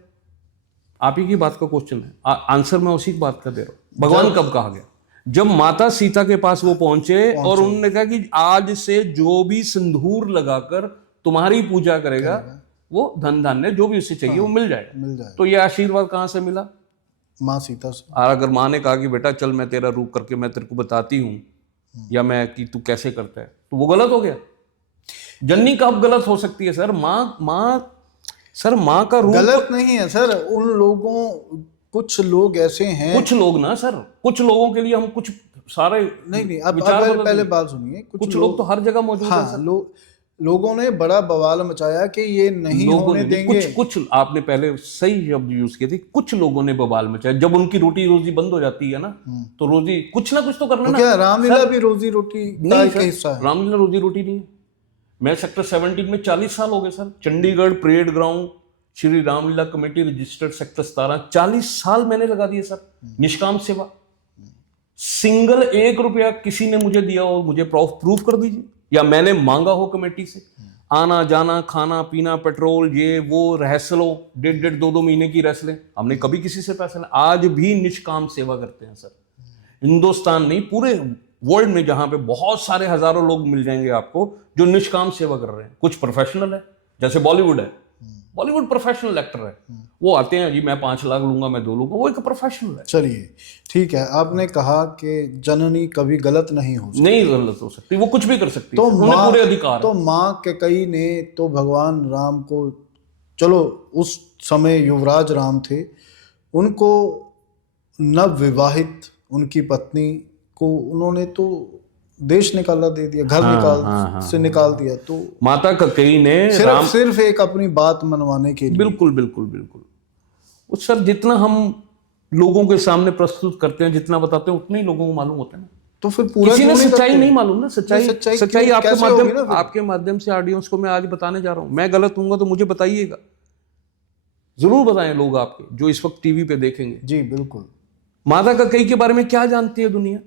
आप ही की बात का क्वेश्चन है, आंसर मैं उसी की बात का दे रहा हूं। भगवान कब कहा गया? जब माता सीता के पास वो पहुंचे और उन्होंने कहा कि आज से जो भी सिंदूर लगाकर तुम्हारी पूजा करेगा वो धन धान्य जो भी उसे चाहिए वो मिल जाएगा। तो ये आशीर्वाद कहां से मिला? माँ सीता से। और अगर माँ ने कहा कि बेटा चल मैं तेरा रूप करके मैं तेरे को बताती हूँ, या मैं कि तू कैसे करता है, तो वो गलत हो गया। जननी कब गलत हो सकती है सर? माँ का रूप गलत नहीं है सर। उन लोगों, कुछ लोग ऐसे हैं, कुछ लोग ना सर, कुछ लोगों के लिए हम कुछ सारे नहीं, अब पहले बात सुनिए। कुछ लोग तो हर जगह मौजूद हैं सर। लोगों ने बड़ा बवाल मचाया कि ये नहीं होने देंगे। कुछ आपने पहले सही शब्द यूज किए थे, कुछ लोगों ने बवाल मचाया। जब उनकी रोटी रोजी बंद हो जाती है ना, तो रोजी कुछ ना कुछ तो करना ना। क्या रामलीला भी रोजी रोटी का एक हिस्सा है? रामलीला रोजी रोटी नहीं है। मैं सेक्टर 17 में 40 साल हो गए sir. Chandigarh parade ground, Shri Ramlila committee registered sector 17, 40 साल मैंने लगा दिए सर। निष्काम सेवा, सिंगल 1 रुपया किसी ने मुझे दिया हो मुझे प्रूफ कर दीजिए, या मैंने मांगा हो कमेटी से। आना जाना, खाना पीना, पेट्रोल, ये वो, रहसलों, 1.5-2 महीने की रहसलें, हमने कभी किसी से पैसा नहीं। आज भी निष्काम सेवा करते हैं सर। हिंदुस्तान नहीं, पूरे वर्ल्ड में जहां पे बहुत सारे हजारों लोग मिल जाएंगे आपको जो निष्काम सेवा कर रहे हैं। कुछ प्रोफेशनल है, जैसे बॉलीवुड है, बॉलीवुड प्रोफेशनल एक्टर है, वो आते हैं जी मैं 5 लाख लूंगा, मैं 2 लूंगा, वो एक प्रोफेशनल है। चलिए ठीक है, आपने कहा कि जननी कभी गलत नहीं हो सकती। नहीं गलत हो सकती, वो कुछ भी कर सकती तो है, उन्हें पूरे अधिकार। तो माँ के कई ने तो भगवान राम को, चलो उस समय युवराज राम थे, उनको नवविवाहित उनकी पत्नी को उन्होंने तो देश निकाला दे दिया, घर से निकाल दिया। तो माता कैकेयी ने सिर्फ एक अपनी बात मनवाने के लिए। बिल्कुल बिल्कुल बिल्कुल। उस सर जितना हम लोगों के सामने प्रस्तुत करते हैं, जितना बताते हैं उतना ही लोगों को मालूम होता है ना। तो फिर पूरा किसी ने क्यों नहीं सच्चाई करते? नहीं मालूम ना, सच्चाई सच्चाई सच्चाई क्यों- आपके कैसे होगी ना माध्यम फिर? आपके माध्यम से ऑडियंस को मैं आज बताने जा रहा हूं। मैं गलत हूंगा तो मुझे बताइएगा, जरूर बताएं लोग आपके जो इस वक्त टीवी पे देखेंगे। जी बिल्कुल। माता कैकेयी के बारे में क्या जानती है दुनिया?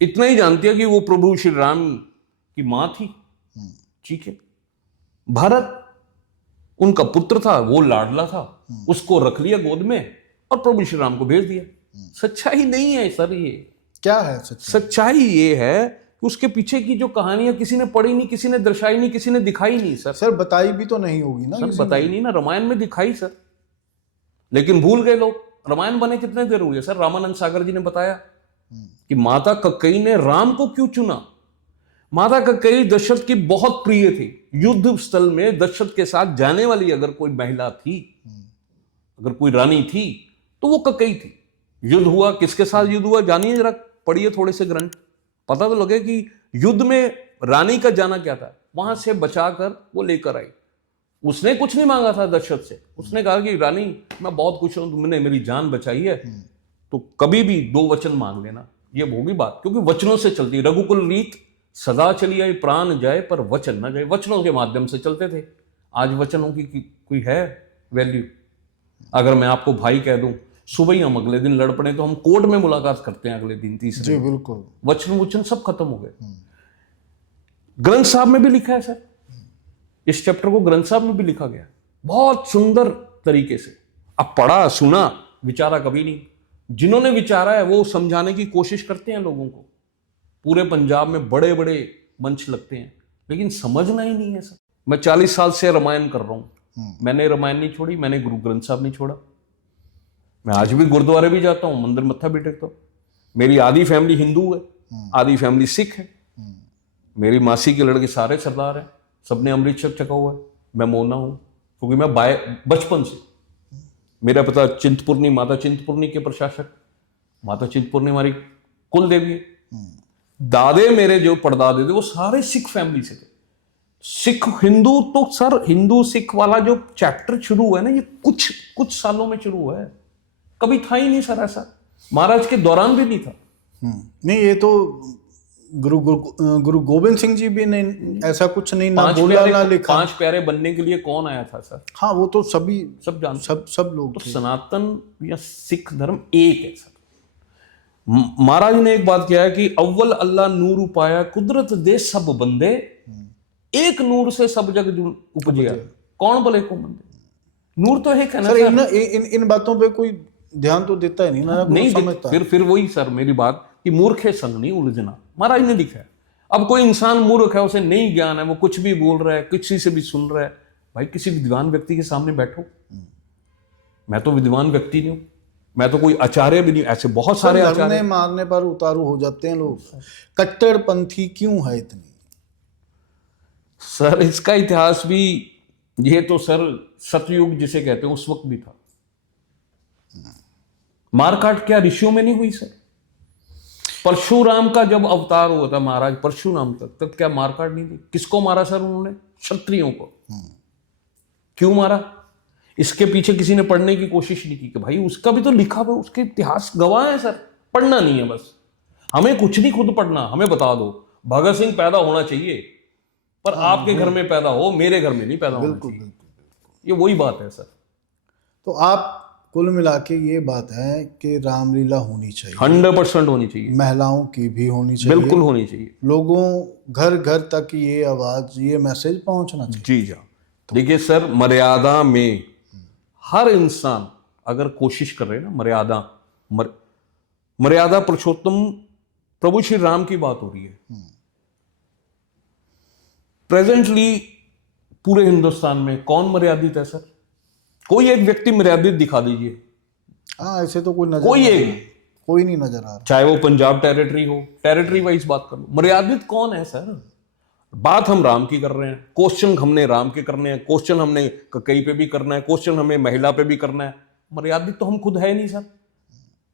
इतना ही जानती है कि वो प्रभु श्री राम की मां थी, ठीक है। भरत उनका पुत्र था, वो लाडला था, उसको रख लिया गोद में और प्रभु श्री राम को भेज दिया। सच्चाई नहीं है सर ये। क्या है सच्चाई? सच्चाई ये है कि उसके पीछे की जो कहानियां किसी ने पढ़ी नहीं, किसी ने दर्शाई नहीं, किसी ने दिखाई नहीं सर। सर बताई भी तो नहीं होगी ना सर किसी ने। बताई नहीं ना, रामायण में दिखाई सर, लेकिन भूल गए लोग। रामायण बने कितने देर हुई है सर? रामानंद सागर जी ने बताया कि माता कैकेयी ने राम को क्यों चुना। माता कैकेयी दशरथ की बहुत प्रिय थी। युद्ध स्थल में दशरथ के साथ जाने वाली अगर कोई महिला थी, अगर कोई रानी थी, तो वो कैकेयी थी। युद्ध हुआ, किसके साथ युद्ध हुआ जानिए जरा, पढ़िए थोड़े से ग्रंथ, पता तो लगे कि युद्ध में रानी का जाना क्या था। वहां से बचाकर वो लेकर आई। उसने कुछ नहीं मांगा था दशरथ से। उसने कहा कि रानी मैं बहुत खुश हूं, तुमने मेरी जान बचाई है, तो कभी भी 2 वचन मांग लेना। ये होगी बात, क्योंकि वचनों से चलती। रघुकुल रीत सदा चली आई, प्राण जाए पर वचन न जाए। वचनों के माध्यम से चलते थे। आज वचनों की कोई है वैल्यू? अगर मैं आपको भाई कह दूं, सुबह ही हम अगले दिन लड़ पड़े तो हम कोर्ट में मुलाकात करते हैं अगले दिन, तीसरे। जी बिल्कुल। वचन सब खत्म हो गए। ग्रंथ साहब में भी लिखा है सर, इस चैप्टर को ग्रंथ साहब में भी लिखा गया बहुत सुंदर तरीके से। अब पढ़ा सुना, विचारा कभी नहीं। जिन्होंने विचारा है वो समझाने की कोशिश करते हैं लोगों को। पूरे पंजाब में बड़े बड़े मंच लगते हैं, लेकिन समझना ही नहीं है सर। मैं 40 साल से रामायण कर रहा हूं, मैंने रामायण नहीं छोड़ी, मैंने गुरु ग्रंथ साहब नहीं छोड़ा। मैं आज भी गुरुद्वारे भी जाता हूं, मंदिर मत्था भी टेकता हूं। मेरी आधी फैमिली हिंदू है, आधी फैमिली सिख है। मेरी मासी के लड़के सारे सरदार हैं, सबने अमृत चखा हुआ है। मैं मोना हूं, क्योंकि मैं बचपन से, मेरा पिता चिंतपूर्णी, माता चिंतपूर्णी के प्रशासक, माता चिंतपूर्णी हमारी कुल देवी है। दादे मेरे जो परदादे थे वो सारे सिख फैमिली से थे। सिख हिंदू तो सर, हिंदू सिख वाला जो चैप्टर शुरू हुआ है ना, ये कुछ सालों में शुरू हुआ है। कभी था ही नहीं सर ऐसा, महाराज के दौरान भी नहीं था। नहीं, ये तो गुरु गोविंद सिंह जी भी नहीं, ऐसा कुछ नहीं ना बोला ना लिखा। 5 प्यारे बनने के लिए कौन आया था सर? हाँ वो तो सभी सब जानते, सब लोग तो थे। सनातन या सिख धर्म एक है सर। महाराज ने एक बात किया है कि अव्वल अल्लाह नूर उपाया, कुदरत दे सब बंदे, एक नूर से सब जग उपजिया, कौन भले को मंदे। नूर तो एक है ना सर। इन बातों पे कोई ध्यान तो देता ही नहीं ना, नहीं समझता। फिर वही सर मेरी बात कि मूर्खे संग नहीं उलझना, महाराज ने लिखा है। अब कोई इंसान मूर्ख है, उसे नहीं ज्ञान है, वो कुछ भी बोल रहा है, किसी से भी सुन रहा है। भाई किसी विद्वान व्यक्ति के सामने बैठो। मैं तो विद्वान व्यक्ति नहीं हूं, मैं तो कोई आचार्य भी नहीं। ऐसे बहुत सारे आचार्य मारने पर उतारू हो जाते हैं लोग। कट्टरपंथी क्यों है इतनी? सर इसका इतिहास भी, ये तो सर सतयुग जिसे कहते हैं उस वक्त भी था। मारकाट क्या ऋषियों में नहीं हुई सर? परशुराम का जब अवतार हुआ था महाराज परशुराम तक, तब क्या मारकाट नहीं थी? किसको मारा सर उन्होंने? क्षत्रियों को। क्यों मारा? इसके पीछे किसी ने पढ़ने की कोशिश नहीं की कि भाई उसका भी तो लिखा हुआ, उसके इतिहास गवाह है सर। पढ़ना नहीं है बस, हमें कुछ नहीं खुद पढ़ना, हमें बता दो भगत सिंह पैदा होना चाहिए, पर आपके घर में पैदा हो, मेरे घर में नहीं पैदा होना चाहिए। ये वही बात है सर। तो आप कुल मिला के ये बात है कि रामलीला होनी चाहिए, 100% होनी चाहिए, महिलाओं की भी होनी चाहिए, बिल्कुल होनी चाहिए। लोगों घर घर तक ये आवाज, ये मैसेज पहुंचना चाहिए। जी जा देखिए सर, मर्यादा में हर इंसान अगर कोशिश कर रहे हैं ना, मर्यादा पुरुषोत्तम प्रभु श्री राम की बात हो रही है। प्रेजेंटली पूरे हिंदुस्तान में कौन मर्यादित है सर? कोई एक व्यक्ति मर्यादित दिखा दीजिए। हाँ ऐसे तो कोई नजर कोई नहीं नजर आ रहा। चाहे वो पंजाब टेरिटरी हो, टेरिटरी वाइज बात कर लो, मर्यादित कौन है सर? बात हम राम की कर रहे हैं, क्वेश्चन हमने राम के करने हैं, क्वेश्चन हमने कैकेयी पे भी करना है, क्वेश्चन हमें महिला पे भी करना है। मर्यादित तो हम खुद है नहीं सर।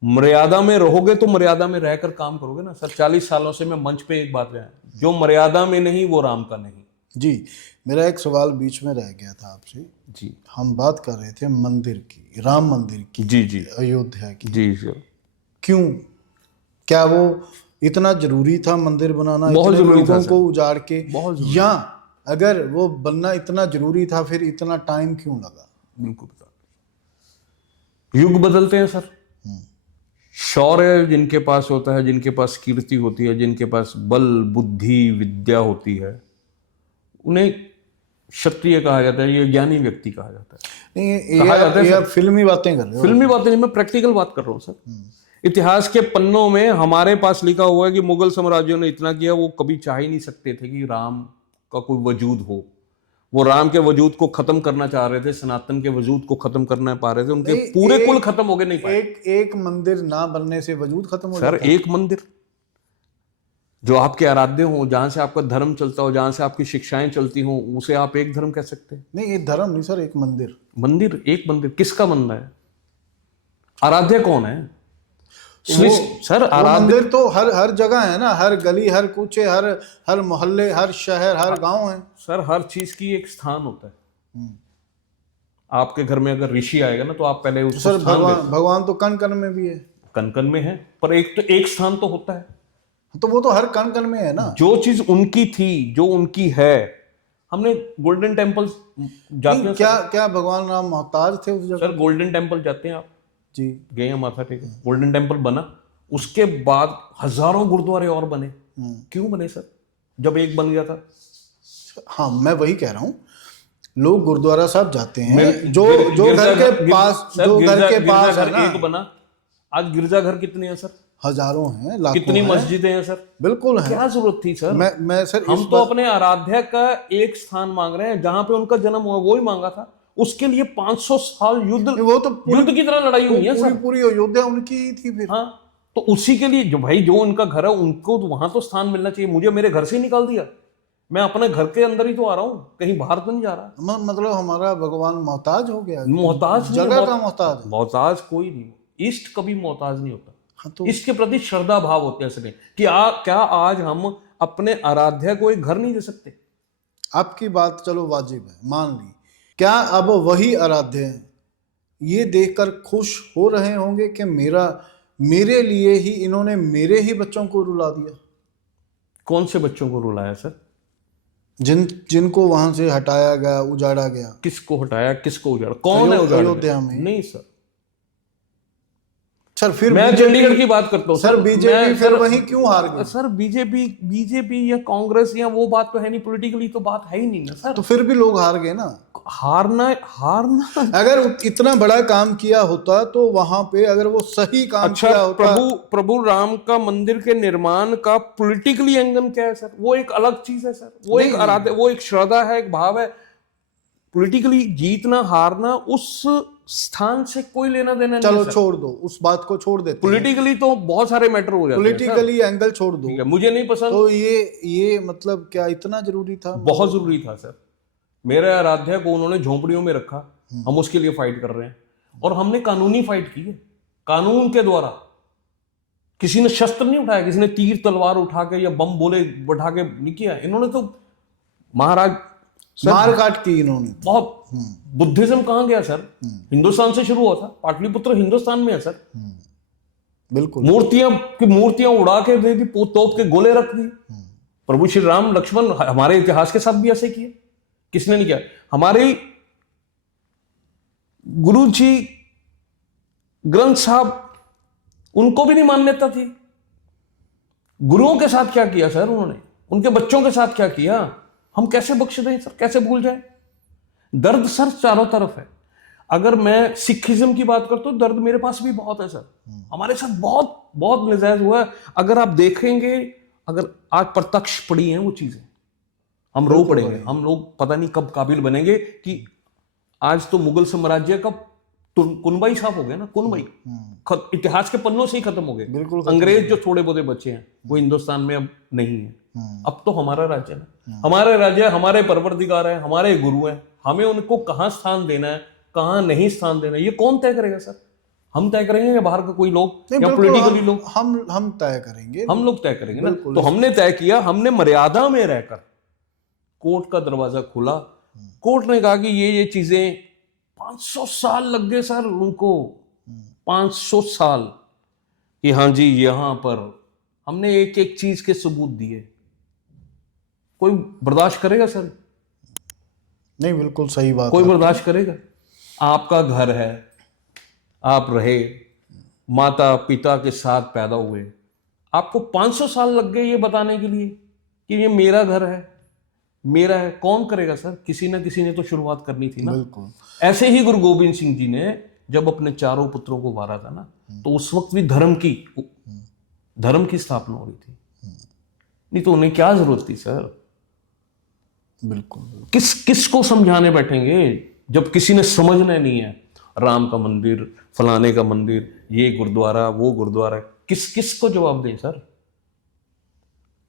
मर्यादा में रहोगे तो मर्यादा में रहकर काम करोगे ना सर। 40 सालों से मैं मंच पे एक बात है, जो मर्यादा में नहीं वो राम का नहीं। जी, मेरा एक सवाल बीच में रह गया था आपसे। जी हम बात कर रहे थे मंदिर की, राम मंदिर की, जी जी अयोध्या की। जी सर, क्यों, क्या वो इतना जरूरी था मंदिर बनाना, बहुत इतने जरूरी था लोगों सर, को उजाड़ के? बहुत जरूरी। या अगर वो बनना इतना जरूरी था फिर इतना टाइम क्यों लगा? बिल्कुल बता, युग बदलते हैं सर। शौर्य जिनके पास होता है, जिनके पास कीर्ति होती है, जिनके पास बल बुद्धि विद्या होती है, उन्हें क्षत्रिय कहा जाता है, ये ज्ञानी व्यक्ति कहा जाता है। नहीं, कहा जाता है ये सर। आप फिल्मी बातें कर रहे हो। फिल्मी बातें नहीं, मैं प्रैक्टिकल बात कर रहा हूँ सर। इतिहास के पन्नों में हमारे पास लिखा हुआ है कि मुगल साम्राज्यों ने इतना किया, वो कभी चाह ही नहीं सकते थे कि राम का कोई वजूद हो। वो राम के वजूद को खत्म करना चाह रहे थे, सनातन के वजूद को खत्म करना पा रहे थे, उनके नहीं, पूरे कुल खत्म हो गए, नहीं पाए। एक मंदिर ना बनने से वजूद खत्म हो सर जाता है? एक मंदिर जो आपके आराध्य हो, जहां से आपका धर्म चलता हो, जहां से आपकी शिक्षाएं चलती हो, उसे आप एक धर्म कह सकते हैं? नहीं, ये धर्म नहीं सर, एक मंदिर। मंदिर, एक मंदिर किसका बन रहा है? आराध्य कौन है? सर वो आराध्य मंदिर तो हर हर जगह है ना, हर गली, हर कूचे, हर हर मोहल्ले, हर शहर, हर गांव है। सर हर चीज की एक स्थान होता है। आपके घर में अगर ऋषि आएगा ना, तो आप पहले उसको सर स्थान देते भगवान तो कण कण में भी है। हैं। कण कण में है, पर एक स्थान तो होता है। तो वो तो हर कण कण में है ना। जो चीज उनकी थी, जो उनकी है, हमने गोल्डन टेम्पल जाते हैं क्या क्या भगवान राम मोहताज थे उस जगह? सर गोल्डन टेम्पल जाते हैं आप? जी गए हैं, माथा टेके। गोल्डन टेम्पल बना, उसके बाद हजारों गुरुद्वारे और बने। क्यों बने सर, जब एक बन गया था? हाँ, मैं वही कह रहा हूँ, लोग गुरुद्वारा साहब जाते हैं, जो गिर- जो गिरजा घर के घर- पास, सर, जो घर के पास है गिरजाघर ना। एक बना। आज गिरजाघर कितने हैं सर? हजारों हैं, लाखों कितनी हैं। मस्जिदें हैं सर? बिल्कुल है। क्या जरूरत थी सर? मैं सर हम तो अपने आराध्य का एक स्थान मांग रहे हैं, जहां पे उनका जन्म हुआ वो ही मांगा था। उसके लिए 500 साल युद्ध, वो तो युद्ध की तरह लड़ाई हुई है पूरी सर। पूरी अयोध्या उनकी ही थी फिर। हाँ, तो उसी के लिए जो भाई, जो उनका घर है, उनको तो वहां तो स्थान मिलना चाहिए। मुझे मेरे घर से ही निकाल दिया, मैं अपने घर के अंदर ही तो आ रहा हूँ, कहीं बाहर तो नहीं जा रहा। मतलब हमारा भगवान मोहताज हो गया? मोहताज नहीं, जगह का मोहताज है। मोहताज कोई नहीं, इष्ट कभी मोहताज नहीं होता। हाँ, तो इसके प्रति श्रद्धा भाव होते हैं इसलिए कि क्या आज हम अपने आराध्य को एक घर नहीं दे सकते? आपकी बात चलो वाजिब है, मान ली। क्या अब वही आराध्य हैं, ये देखकर खुश हो रहे होंगे कि मेरे लिए ही इन्होंने मेरे ही बच्चों को रुला दिया? कौन से बच्चों को रुलाया सर? जिनको वहां से हटाया गया, उजाड़ा गया। किसको हटाया, किसको उजाड़ा? कौन है उजाड़ा? अयोध्या में? नहीं सर, सर फिर मैं चंडीगढ़ की बात करता हूँ सर। बीजेपी फिर वही क्यों हार गई? सर बीजेपी या कांग्रेस या वो बात तो है नहीं, पॉलिटिकली तो बात है ही नहीं ना सर। तो फिर भी लोग हार गए ना। हारना अगर इतना बड़ा काम किया होता तो वहां पे अगर वो सही काम अच्छा, किया होता। प्रभु राम का मंदिर के निर्माण का पॉलिटिकली एंगल क्या है सर? वो एक अलग चीज है सर, वो एक आराध्य, वो एक श्रद्धा है, एक भाव है। पॉलिटिकली जीतना हारना उस स्थान से कोई लेना देना नहीं। चलो छोड़ दो, उस बात को छोड़ देते हैं। पॉलिटिकली तो बहुत सारे मैटर हो जाते हैं। पॉलिटिकली एंगल छोड़ दो, ठीक है, मुझे नहीं पसंद। तो ये मतलब क्या इतना जरूरी था? बहुत जरूरी था सर। मेरे आराध्य को उन्होंने झोंपड़ियों में रखा, हम उसके लिए फाइट कर रहे हैं, और हमने कानूनी फाइट की है। कानून के द्वारा, किसी ने शस्त्र नहीं उठाया, किसी ने तीर तलवार उठा के या बम बोले उठा के नहीं किया। इन्होंने तो महाराज मार काट की इन्होंने। बहुत। बुद्धिज्म कहां गया सर? हिंदुस्तान से शुरू हुआ था, पाटलिपुत्र हिंदुस्तान में है सर। बिल्कुल। मूर्तियां उड़ा के दे दी, तोप के गोले रख दी। प्रभु श्री राम लक्ष्मण हमारे इतिहास के साथ भी ऐसे किए, किसने नहीं किया? हमारे गुरु जी ग्रंथ साहब, उनको भी नहीं मान्यता थी। गुरुओं के साथ क्या किया सर उन्होंने? उनके बच्चों के साथ क्या किया? हम कैसे बख्श दें सर, कैसे भूल जाए? दर्द सर चारों तरफ है। अगर मैं सिखिज्म की बात करता हूं, दर्द मेरे पास भी बहुत है सर। हमारे साथ बहुत बहुत नजायज हुआ है। अगर आप देखेंगे, अगर आज प्रत्यक्ष पड़ी हैं वो चीजें, हम रो पड़ेंगे। हम लोग पता नहीं कब काबिल बनेंगे कि आज तो मुगल साम्राज्य का कुनबाई साफ हो गया ना, कुनबाई इतिहास के पन्नों से ही खत्म हो गए। बिल्कुल। अंग्रेज जो थोड़े बहुत बचे हैं वो हिंदुस्तान में अब नहीं है। अब तो हमारा राज्य है, हमारे राज्य, हमारे परवरदिगार है, हमारे गुरु हैं। हमें उनको कहां स्थान देना है, कहां नहीं स्थान देना है, ये कौन तय करेगा सर? हम तय करेंगे या बाहर का कोई लोग या पॉलिटिकली लोग? हम तय करेंगे। हम लोग तय करेंगे ना। तो हमने तय किया, हमने मर्यादा में रहकर कोर्ट का दरवाजा खुला, कोर्ट ने कहा कि ये चीजें 500 साल लग गए सर उनको, 500 साल, कि हाँ जी यहां पर हमने एक एक चीज के सबूत दिए। कोई बर्दाश्त करेगा सर? नहीं, बिल्कुल सही बात कोई है। बर्दाश्त करेगा? आपका घर है, आप रहे, माता पिता के साथ पैदा हुए, आपको 500 साल लग गए ये बताने के लिए कि ये मेरा घर है, मेरा है। कौन करेगा सर? किसी ना किसी ने तो शुरुआत करनी थी ना। बिल्कुल। ऐसे ही गुरु गोबिंद सिंह जी ने जब अपने चारों पुत्रों को मारा था ना, तो उस वक्त भी धर्म की स्थापना हो रही थी। नहीं तो उन्हें क्या जरूरत थी सर? बिल्कुल। किस को समझाने बैठेंगे जब किसी ने समझना नहीं है? राम का मंदिर, फलाने का मंदिर, ये गुरुद्वारा, वो गुरुद्वारा, किस को जवाब दें सर?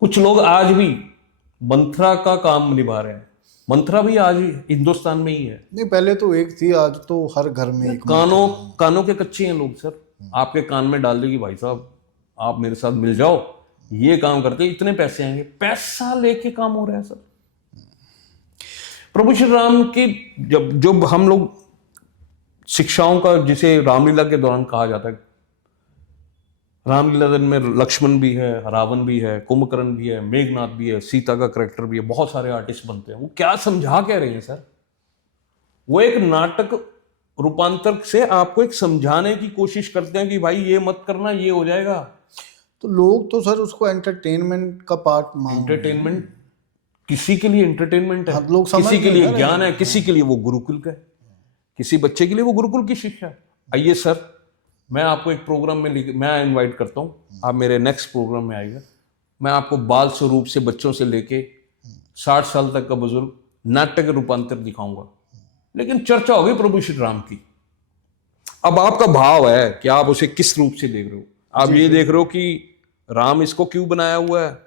कुछ लोग आज भी मंत्रा का काम निभा रहे हैं। मंत्रा भी आज हिंदुस्तान में ही है। नहीं, पहले तो एक थी, आज तो हर घर में एक। कानों के कच्चे हैं लोग सर। आपके कान में डाल देगी भाई साहब आप मेरे साथ मिल जाओ, ये काम करते, इतने पैसे आएंगे। पैसा लेके काम हो रहा है सर। प्रभु श्री राम की जब हम लोग शिक्षाओं का, जिसे रामलीला के दौरान कहा जाता है, रामलीला में लक्ष्मण भी है, रावण भी है, कुंभकर्ण भी है, मेघनाथ भी है, सीता का करैक्टर भी है, बहुत सारे आर्टिस्ट बनते हैं। वो क्या समझा कह रहे हैं सर? वो एक नाटक रूपांतर से आपको एक समझाने की कोशिश करते हैं कि भाई ये मत करना, ये हो जाएगा। तो लोग तो सर उसको एंटरटेनमेंट का पार्ट एंटरटेनमेंट किसी के लिए एंटरटेनमेंट है, लोग समझ किसी के नहीं लिए रहे ज्ञान है, किसी के लिए वो गुरुकुल का है, किसी बच्चे के लिए वो गुरुकुल की शिक्षा है। आइए सर, मैं आपको एक प्रोग्राम में मैं इनवाइट करता हूँ, आप मेरे नेक्स्ट प्रोग्राम में आइएगा। मैं आपको बाल स्वरूप से बच्चों से लेके 60 साल तक का बुजुर्ग नाट्य के रूपांतर दिखाऊंगा, लेकिन चर्चा होगी प्रभु श्री राम की। अब आपका भाव है कि आप उसे किस रूप से देख रहे हो। आप ये देख रहे हो कि राम इसको क्यों बनाया हुआ है,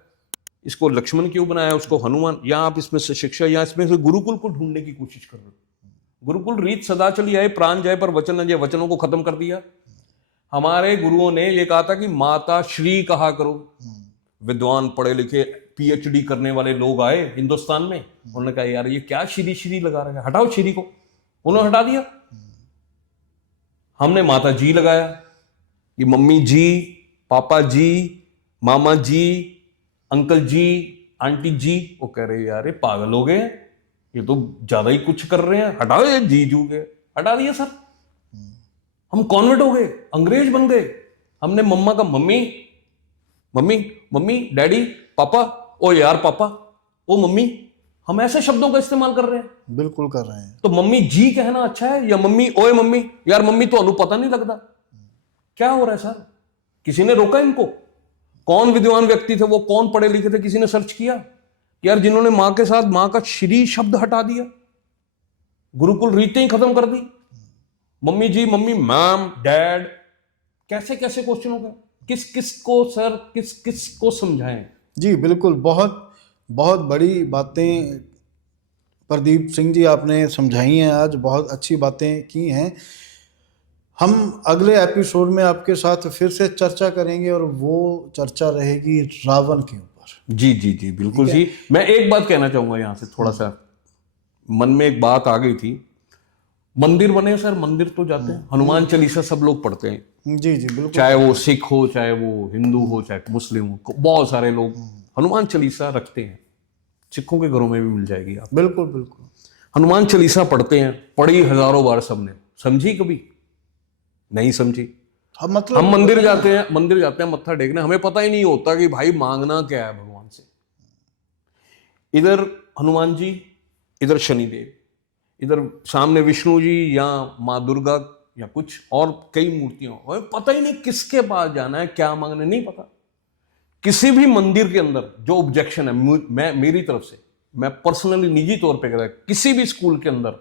इसको लक्ष्मण क्यों बनाया है, उसको हनुमान, या आप इसमें से शिक्षा, या इसमें से गुरुकुल को ढूंढने की कोशिश कर रहे हो। गुरुकुल रीत सदा चली आए, प्राण जाए पर वचन न जाए, वचनों को खत्म कर दिया। हमारे गुरुओं ने ये कहा था कि माता श्री कहा करो। विद्वान पढ़े लिखे पीएचडी करने वाले लोग आए हिंदुस्तान में, उन्होंने कहा यार ये क्या श्री श्री लगा रहे हैं, हटाओ श्री को। उन्होंने हटा दिया। हमने माता जी लगाया, ये मम्मी जी, पापा जी, मामा जी, अंकल जी, आंटी जी। वो कह रहे यार ये पागल हो गए, ये तो ज्यादा ही कुछ कर रहे हैं, हटाओ ये जीजू के। हटा दिया सर। हम कॉन्वर्ट हो गए, अंग्रेज बन गए। हमने मम्मा का मम्मी, मम्मी मम्मी, डैडी, पापा, ओ यार पापा, ओ मम्मी, हम ऐसे शब्दों का इस्तेमाल कर रहे हैं। बिल्कुल कर रहे हैं। तो मम्मी जी कहना अच्छा है या मम्मी ओए मम्मी? यार मम्मी तो पता नहीं लगता क्या हो रहा है सर? किसी ने रोका इनको? कौन विद्वान व्यक्ति थे वो, कौन पढ़े लिखे थे? किसी ने सर्च किया यार जिन्होंने मां के साथ मां का श्री शब्द हटा दिया, गुरुकुल रीतें ही खत्म कर दी। मम्मी जी, मम्मी, मैम, डैड, कैसे कैसे क्वेश्चन हो गए। किस को सर, किस को समझाएं? जी बिल्कुल, बहुत बहुत बड़ी बातें प्रदीप सिंह जी आपने समझाई हैं, आज बहुत अच्छी बातें की हैं। हम अगले एपिसोड में आपके साथ फिर से चर्चा करेंगे और वो चर्चा रहेगी रावण के ऊपर। जी जी जी बिल्कुल जी। मैं एक बात कहना चाहूंगा यहाँ से, थोड़ा सा मन में एक बात आ गई थी। मंदिर बने सर, मंदिर तो जाते हैं, हनुमान चालीसा सब लोग पढ़ते हैं। जी जी बिल्कुल। चाहे वो सिख हो, चाहे वो हिंदू हो, चाहे मुस्लिम हो, बहुत सारे लोग हनुमान चालीसा रखते हैं। सिखों के घरों में भी मिल जाएगी आप। बिल्कुल बिल्कुल। हनुमान चालीसा पढ़ते हैं, पढ़ी हजारों बार सबने, समझी कभी नहीं समझी। हम मंदिर जाते हैं मत्था टेकने, हमें पता ही नहीं होता कि भाई मांगना क्या है भगवान से। इधर हनुमान जी, इधर शनिदेव, इधर सामने विष्णु जी या माँ दुर्गा या कुछ और कई मूर्तियां, हमें पता ही नहीं किसके पास जाना है, क्या मांगना, नहीं पता। किसी भी मंदिर के अंदर जो ऑब्जेक्शन है, मैं मेरी तरफ से, मैं पर्सनली निजी तौर पे कह रहा, किसी भी स्कूल के अंदर,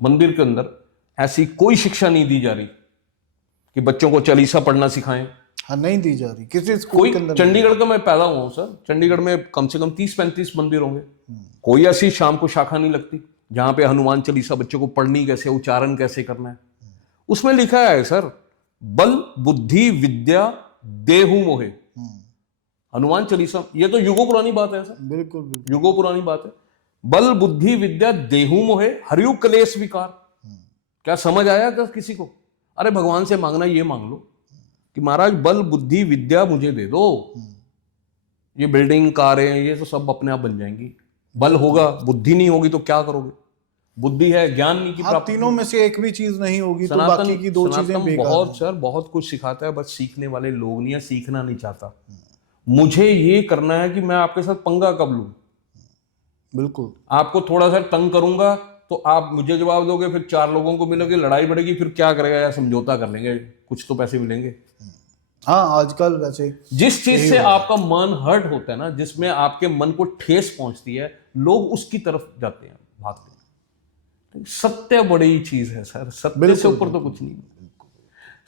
मंदिर के अंदर ऐसी कोई शिक्षा नहीं दी जा रही कि बच्चों को चालीसा पढ़ना सिखाएं। हाँ, नहीं दी जा रही किसी स्कूल के अंदर। चंडीगढ़ का मैं पैदा हुआ हूं सर, चंडीगढ़ में कम से कम 30-35 मंदिर होंगे, कोई ऐसी शाम को शाखा नहीं लगती जहां पे हनुमान चालीसा बच्चों को पढ़नी कैसे, उच्चारण कैसे करना है। उसमें लिखा है सर, बल बुद्धि विद्या देहु मोहे, हनुमान चालीसा, ये तो युगों पुरानी बात है सर, बिल्कुल बिल्कुल। युगों पुरानी बात है। बल बुद्धि विद्या देहु मोहे हरियु कलेश विकार। क्या समझ आया क्या किसी को? अरे भगवान से मांगना ये मांग लो कि महाराज बल बुद्धि विद्या मुझे दे दो, ये बिल्डिंग कारें ये तो सब अपने आप बन जाएंगी। बल होगा बुद्धि नहीं होगी तो क्या करोगे? बुद्धि है ज्ञान नहीं की हाँ, प्राप्ति। तीनों में से एक भी चीज नहीं होगी तो सनातन बाकी की दो चीजें सनातन बेकार बहुत हैं। सर बहुत कुछ सिखाता है, बस सीखने वाले लोग नहीं है, सीखना नहीं चाहता। मुझे ये करना है कि मैं आपके साथ पंगा कब लूं, बिल्कुल। आपको थोड़ा सा तंग करूंगा तो आप मुझे जवाब दोगे, फिर 4 लोगों को मिलोगे, लड़ाई बढ़ेगी, फिर क्या करेगा यार, समझौता कर लेंगे, कुछ तो पैसे मिलेंगे। हाँ, आजकल वैसे जिस चीज से आपका मन हर्ट होता है ना, जिसमें आपके मन को ठेस पहुंचती है, लोग उसकी तरफ जाते हैं, भागते हैं। सत्य बड़ी चीज है सर, सत्य से ऊपर तो कुछ नहीं।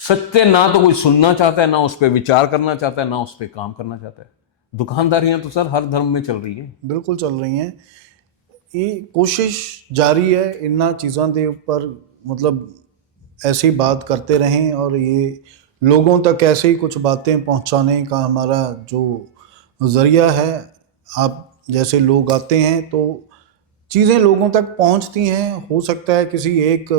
सत्य ना तो कोई सुनना चाहता है, ना उस पर विचार करना चाहता है, ना उस पर काम करना चाहता है। दुकानदारियां तो सर हर धर्म में चल रही हैं। बिल्कुल चल रही हैं। ये कोशिश जारी है इन्ना चीज़ों के ऊपर, मतलब ऐसी बात करते रहें और ये लोगों तक ऐसे ही कुछ बातें पहुंचाने का हमारा जो ज़रिया है। आप जैसे लोग आते हैं तो चीज़ें लोगों तक पहुंचती हैं। हो सकता है किसी एक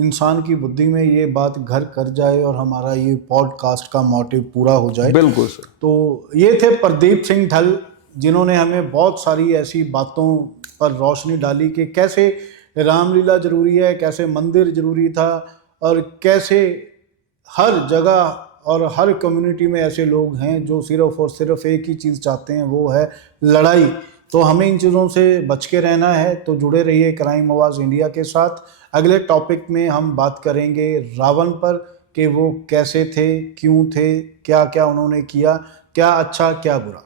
इंसान की बुद्धि में ये बात घर कर जाए और हमारा ये पॉडकास्ट का मोटिव पूरा हो जाए। बिल्कुल सर। तो ये थे प्रदीप सिंह ढल, जिन्होंने हमें बहुत सारी ऐसी बातों पर रोशनी डाली कि कैसे रामलीला जरूरी है, कैसे मंदिर जरूरी था, और कैसे हर जगह और हर कम्युनिटी में ऐसे लोग हैं जो सिर्फ और सिर्फ एक ही चीज़ चाहते हैं, वो है लड़ाई। तो हमें इन चीज़ों से बच के रहना है। तो जुड़े रहिए क्राइम आवाज़ इंडिया के साथ। अगले टॉपिक में हम बात करेंगे रावण पर कि वो कैसे थे, क्यों थे, क्या क्या उन्होंने किया, क्या अच्छा क्या बुरा।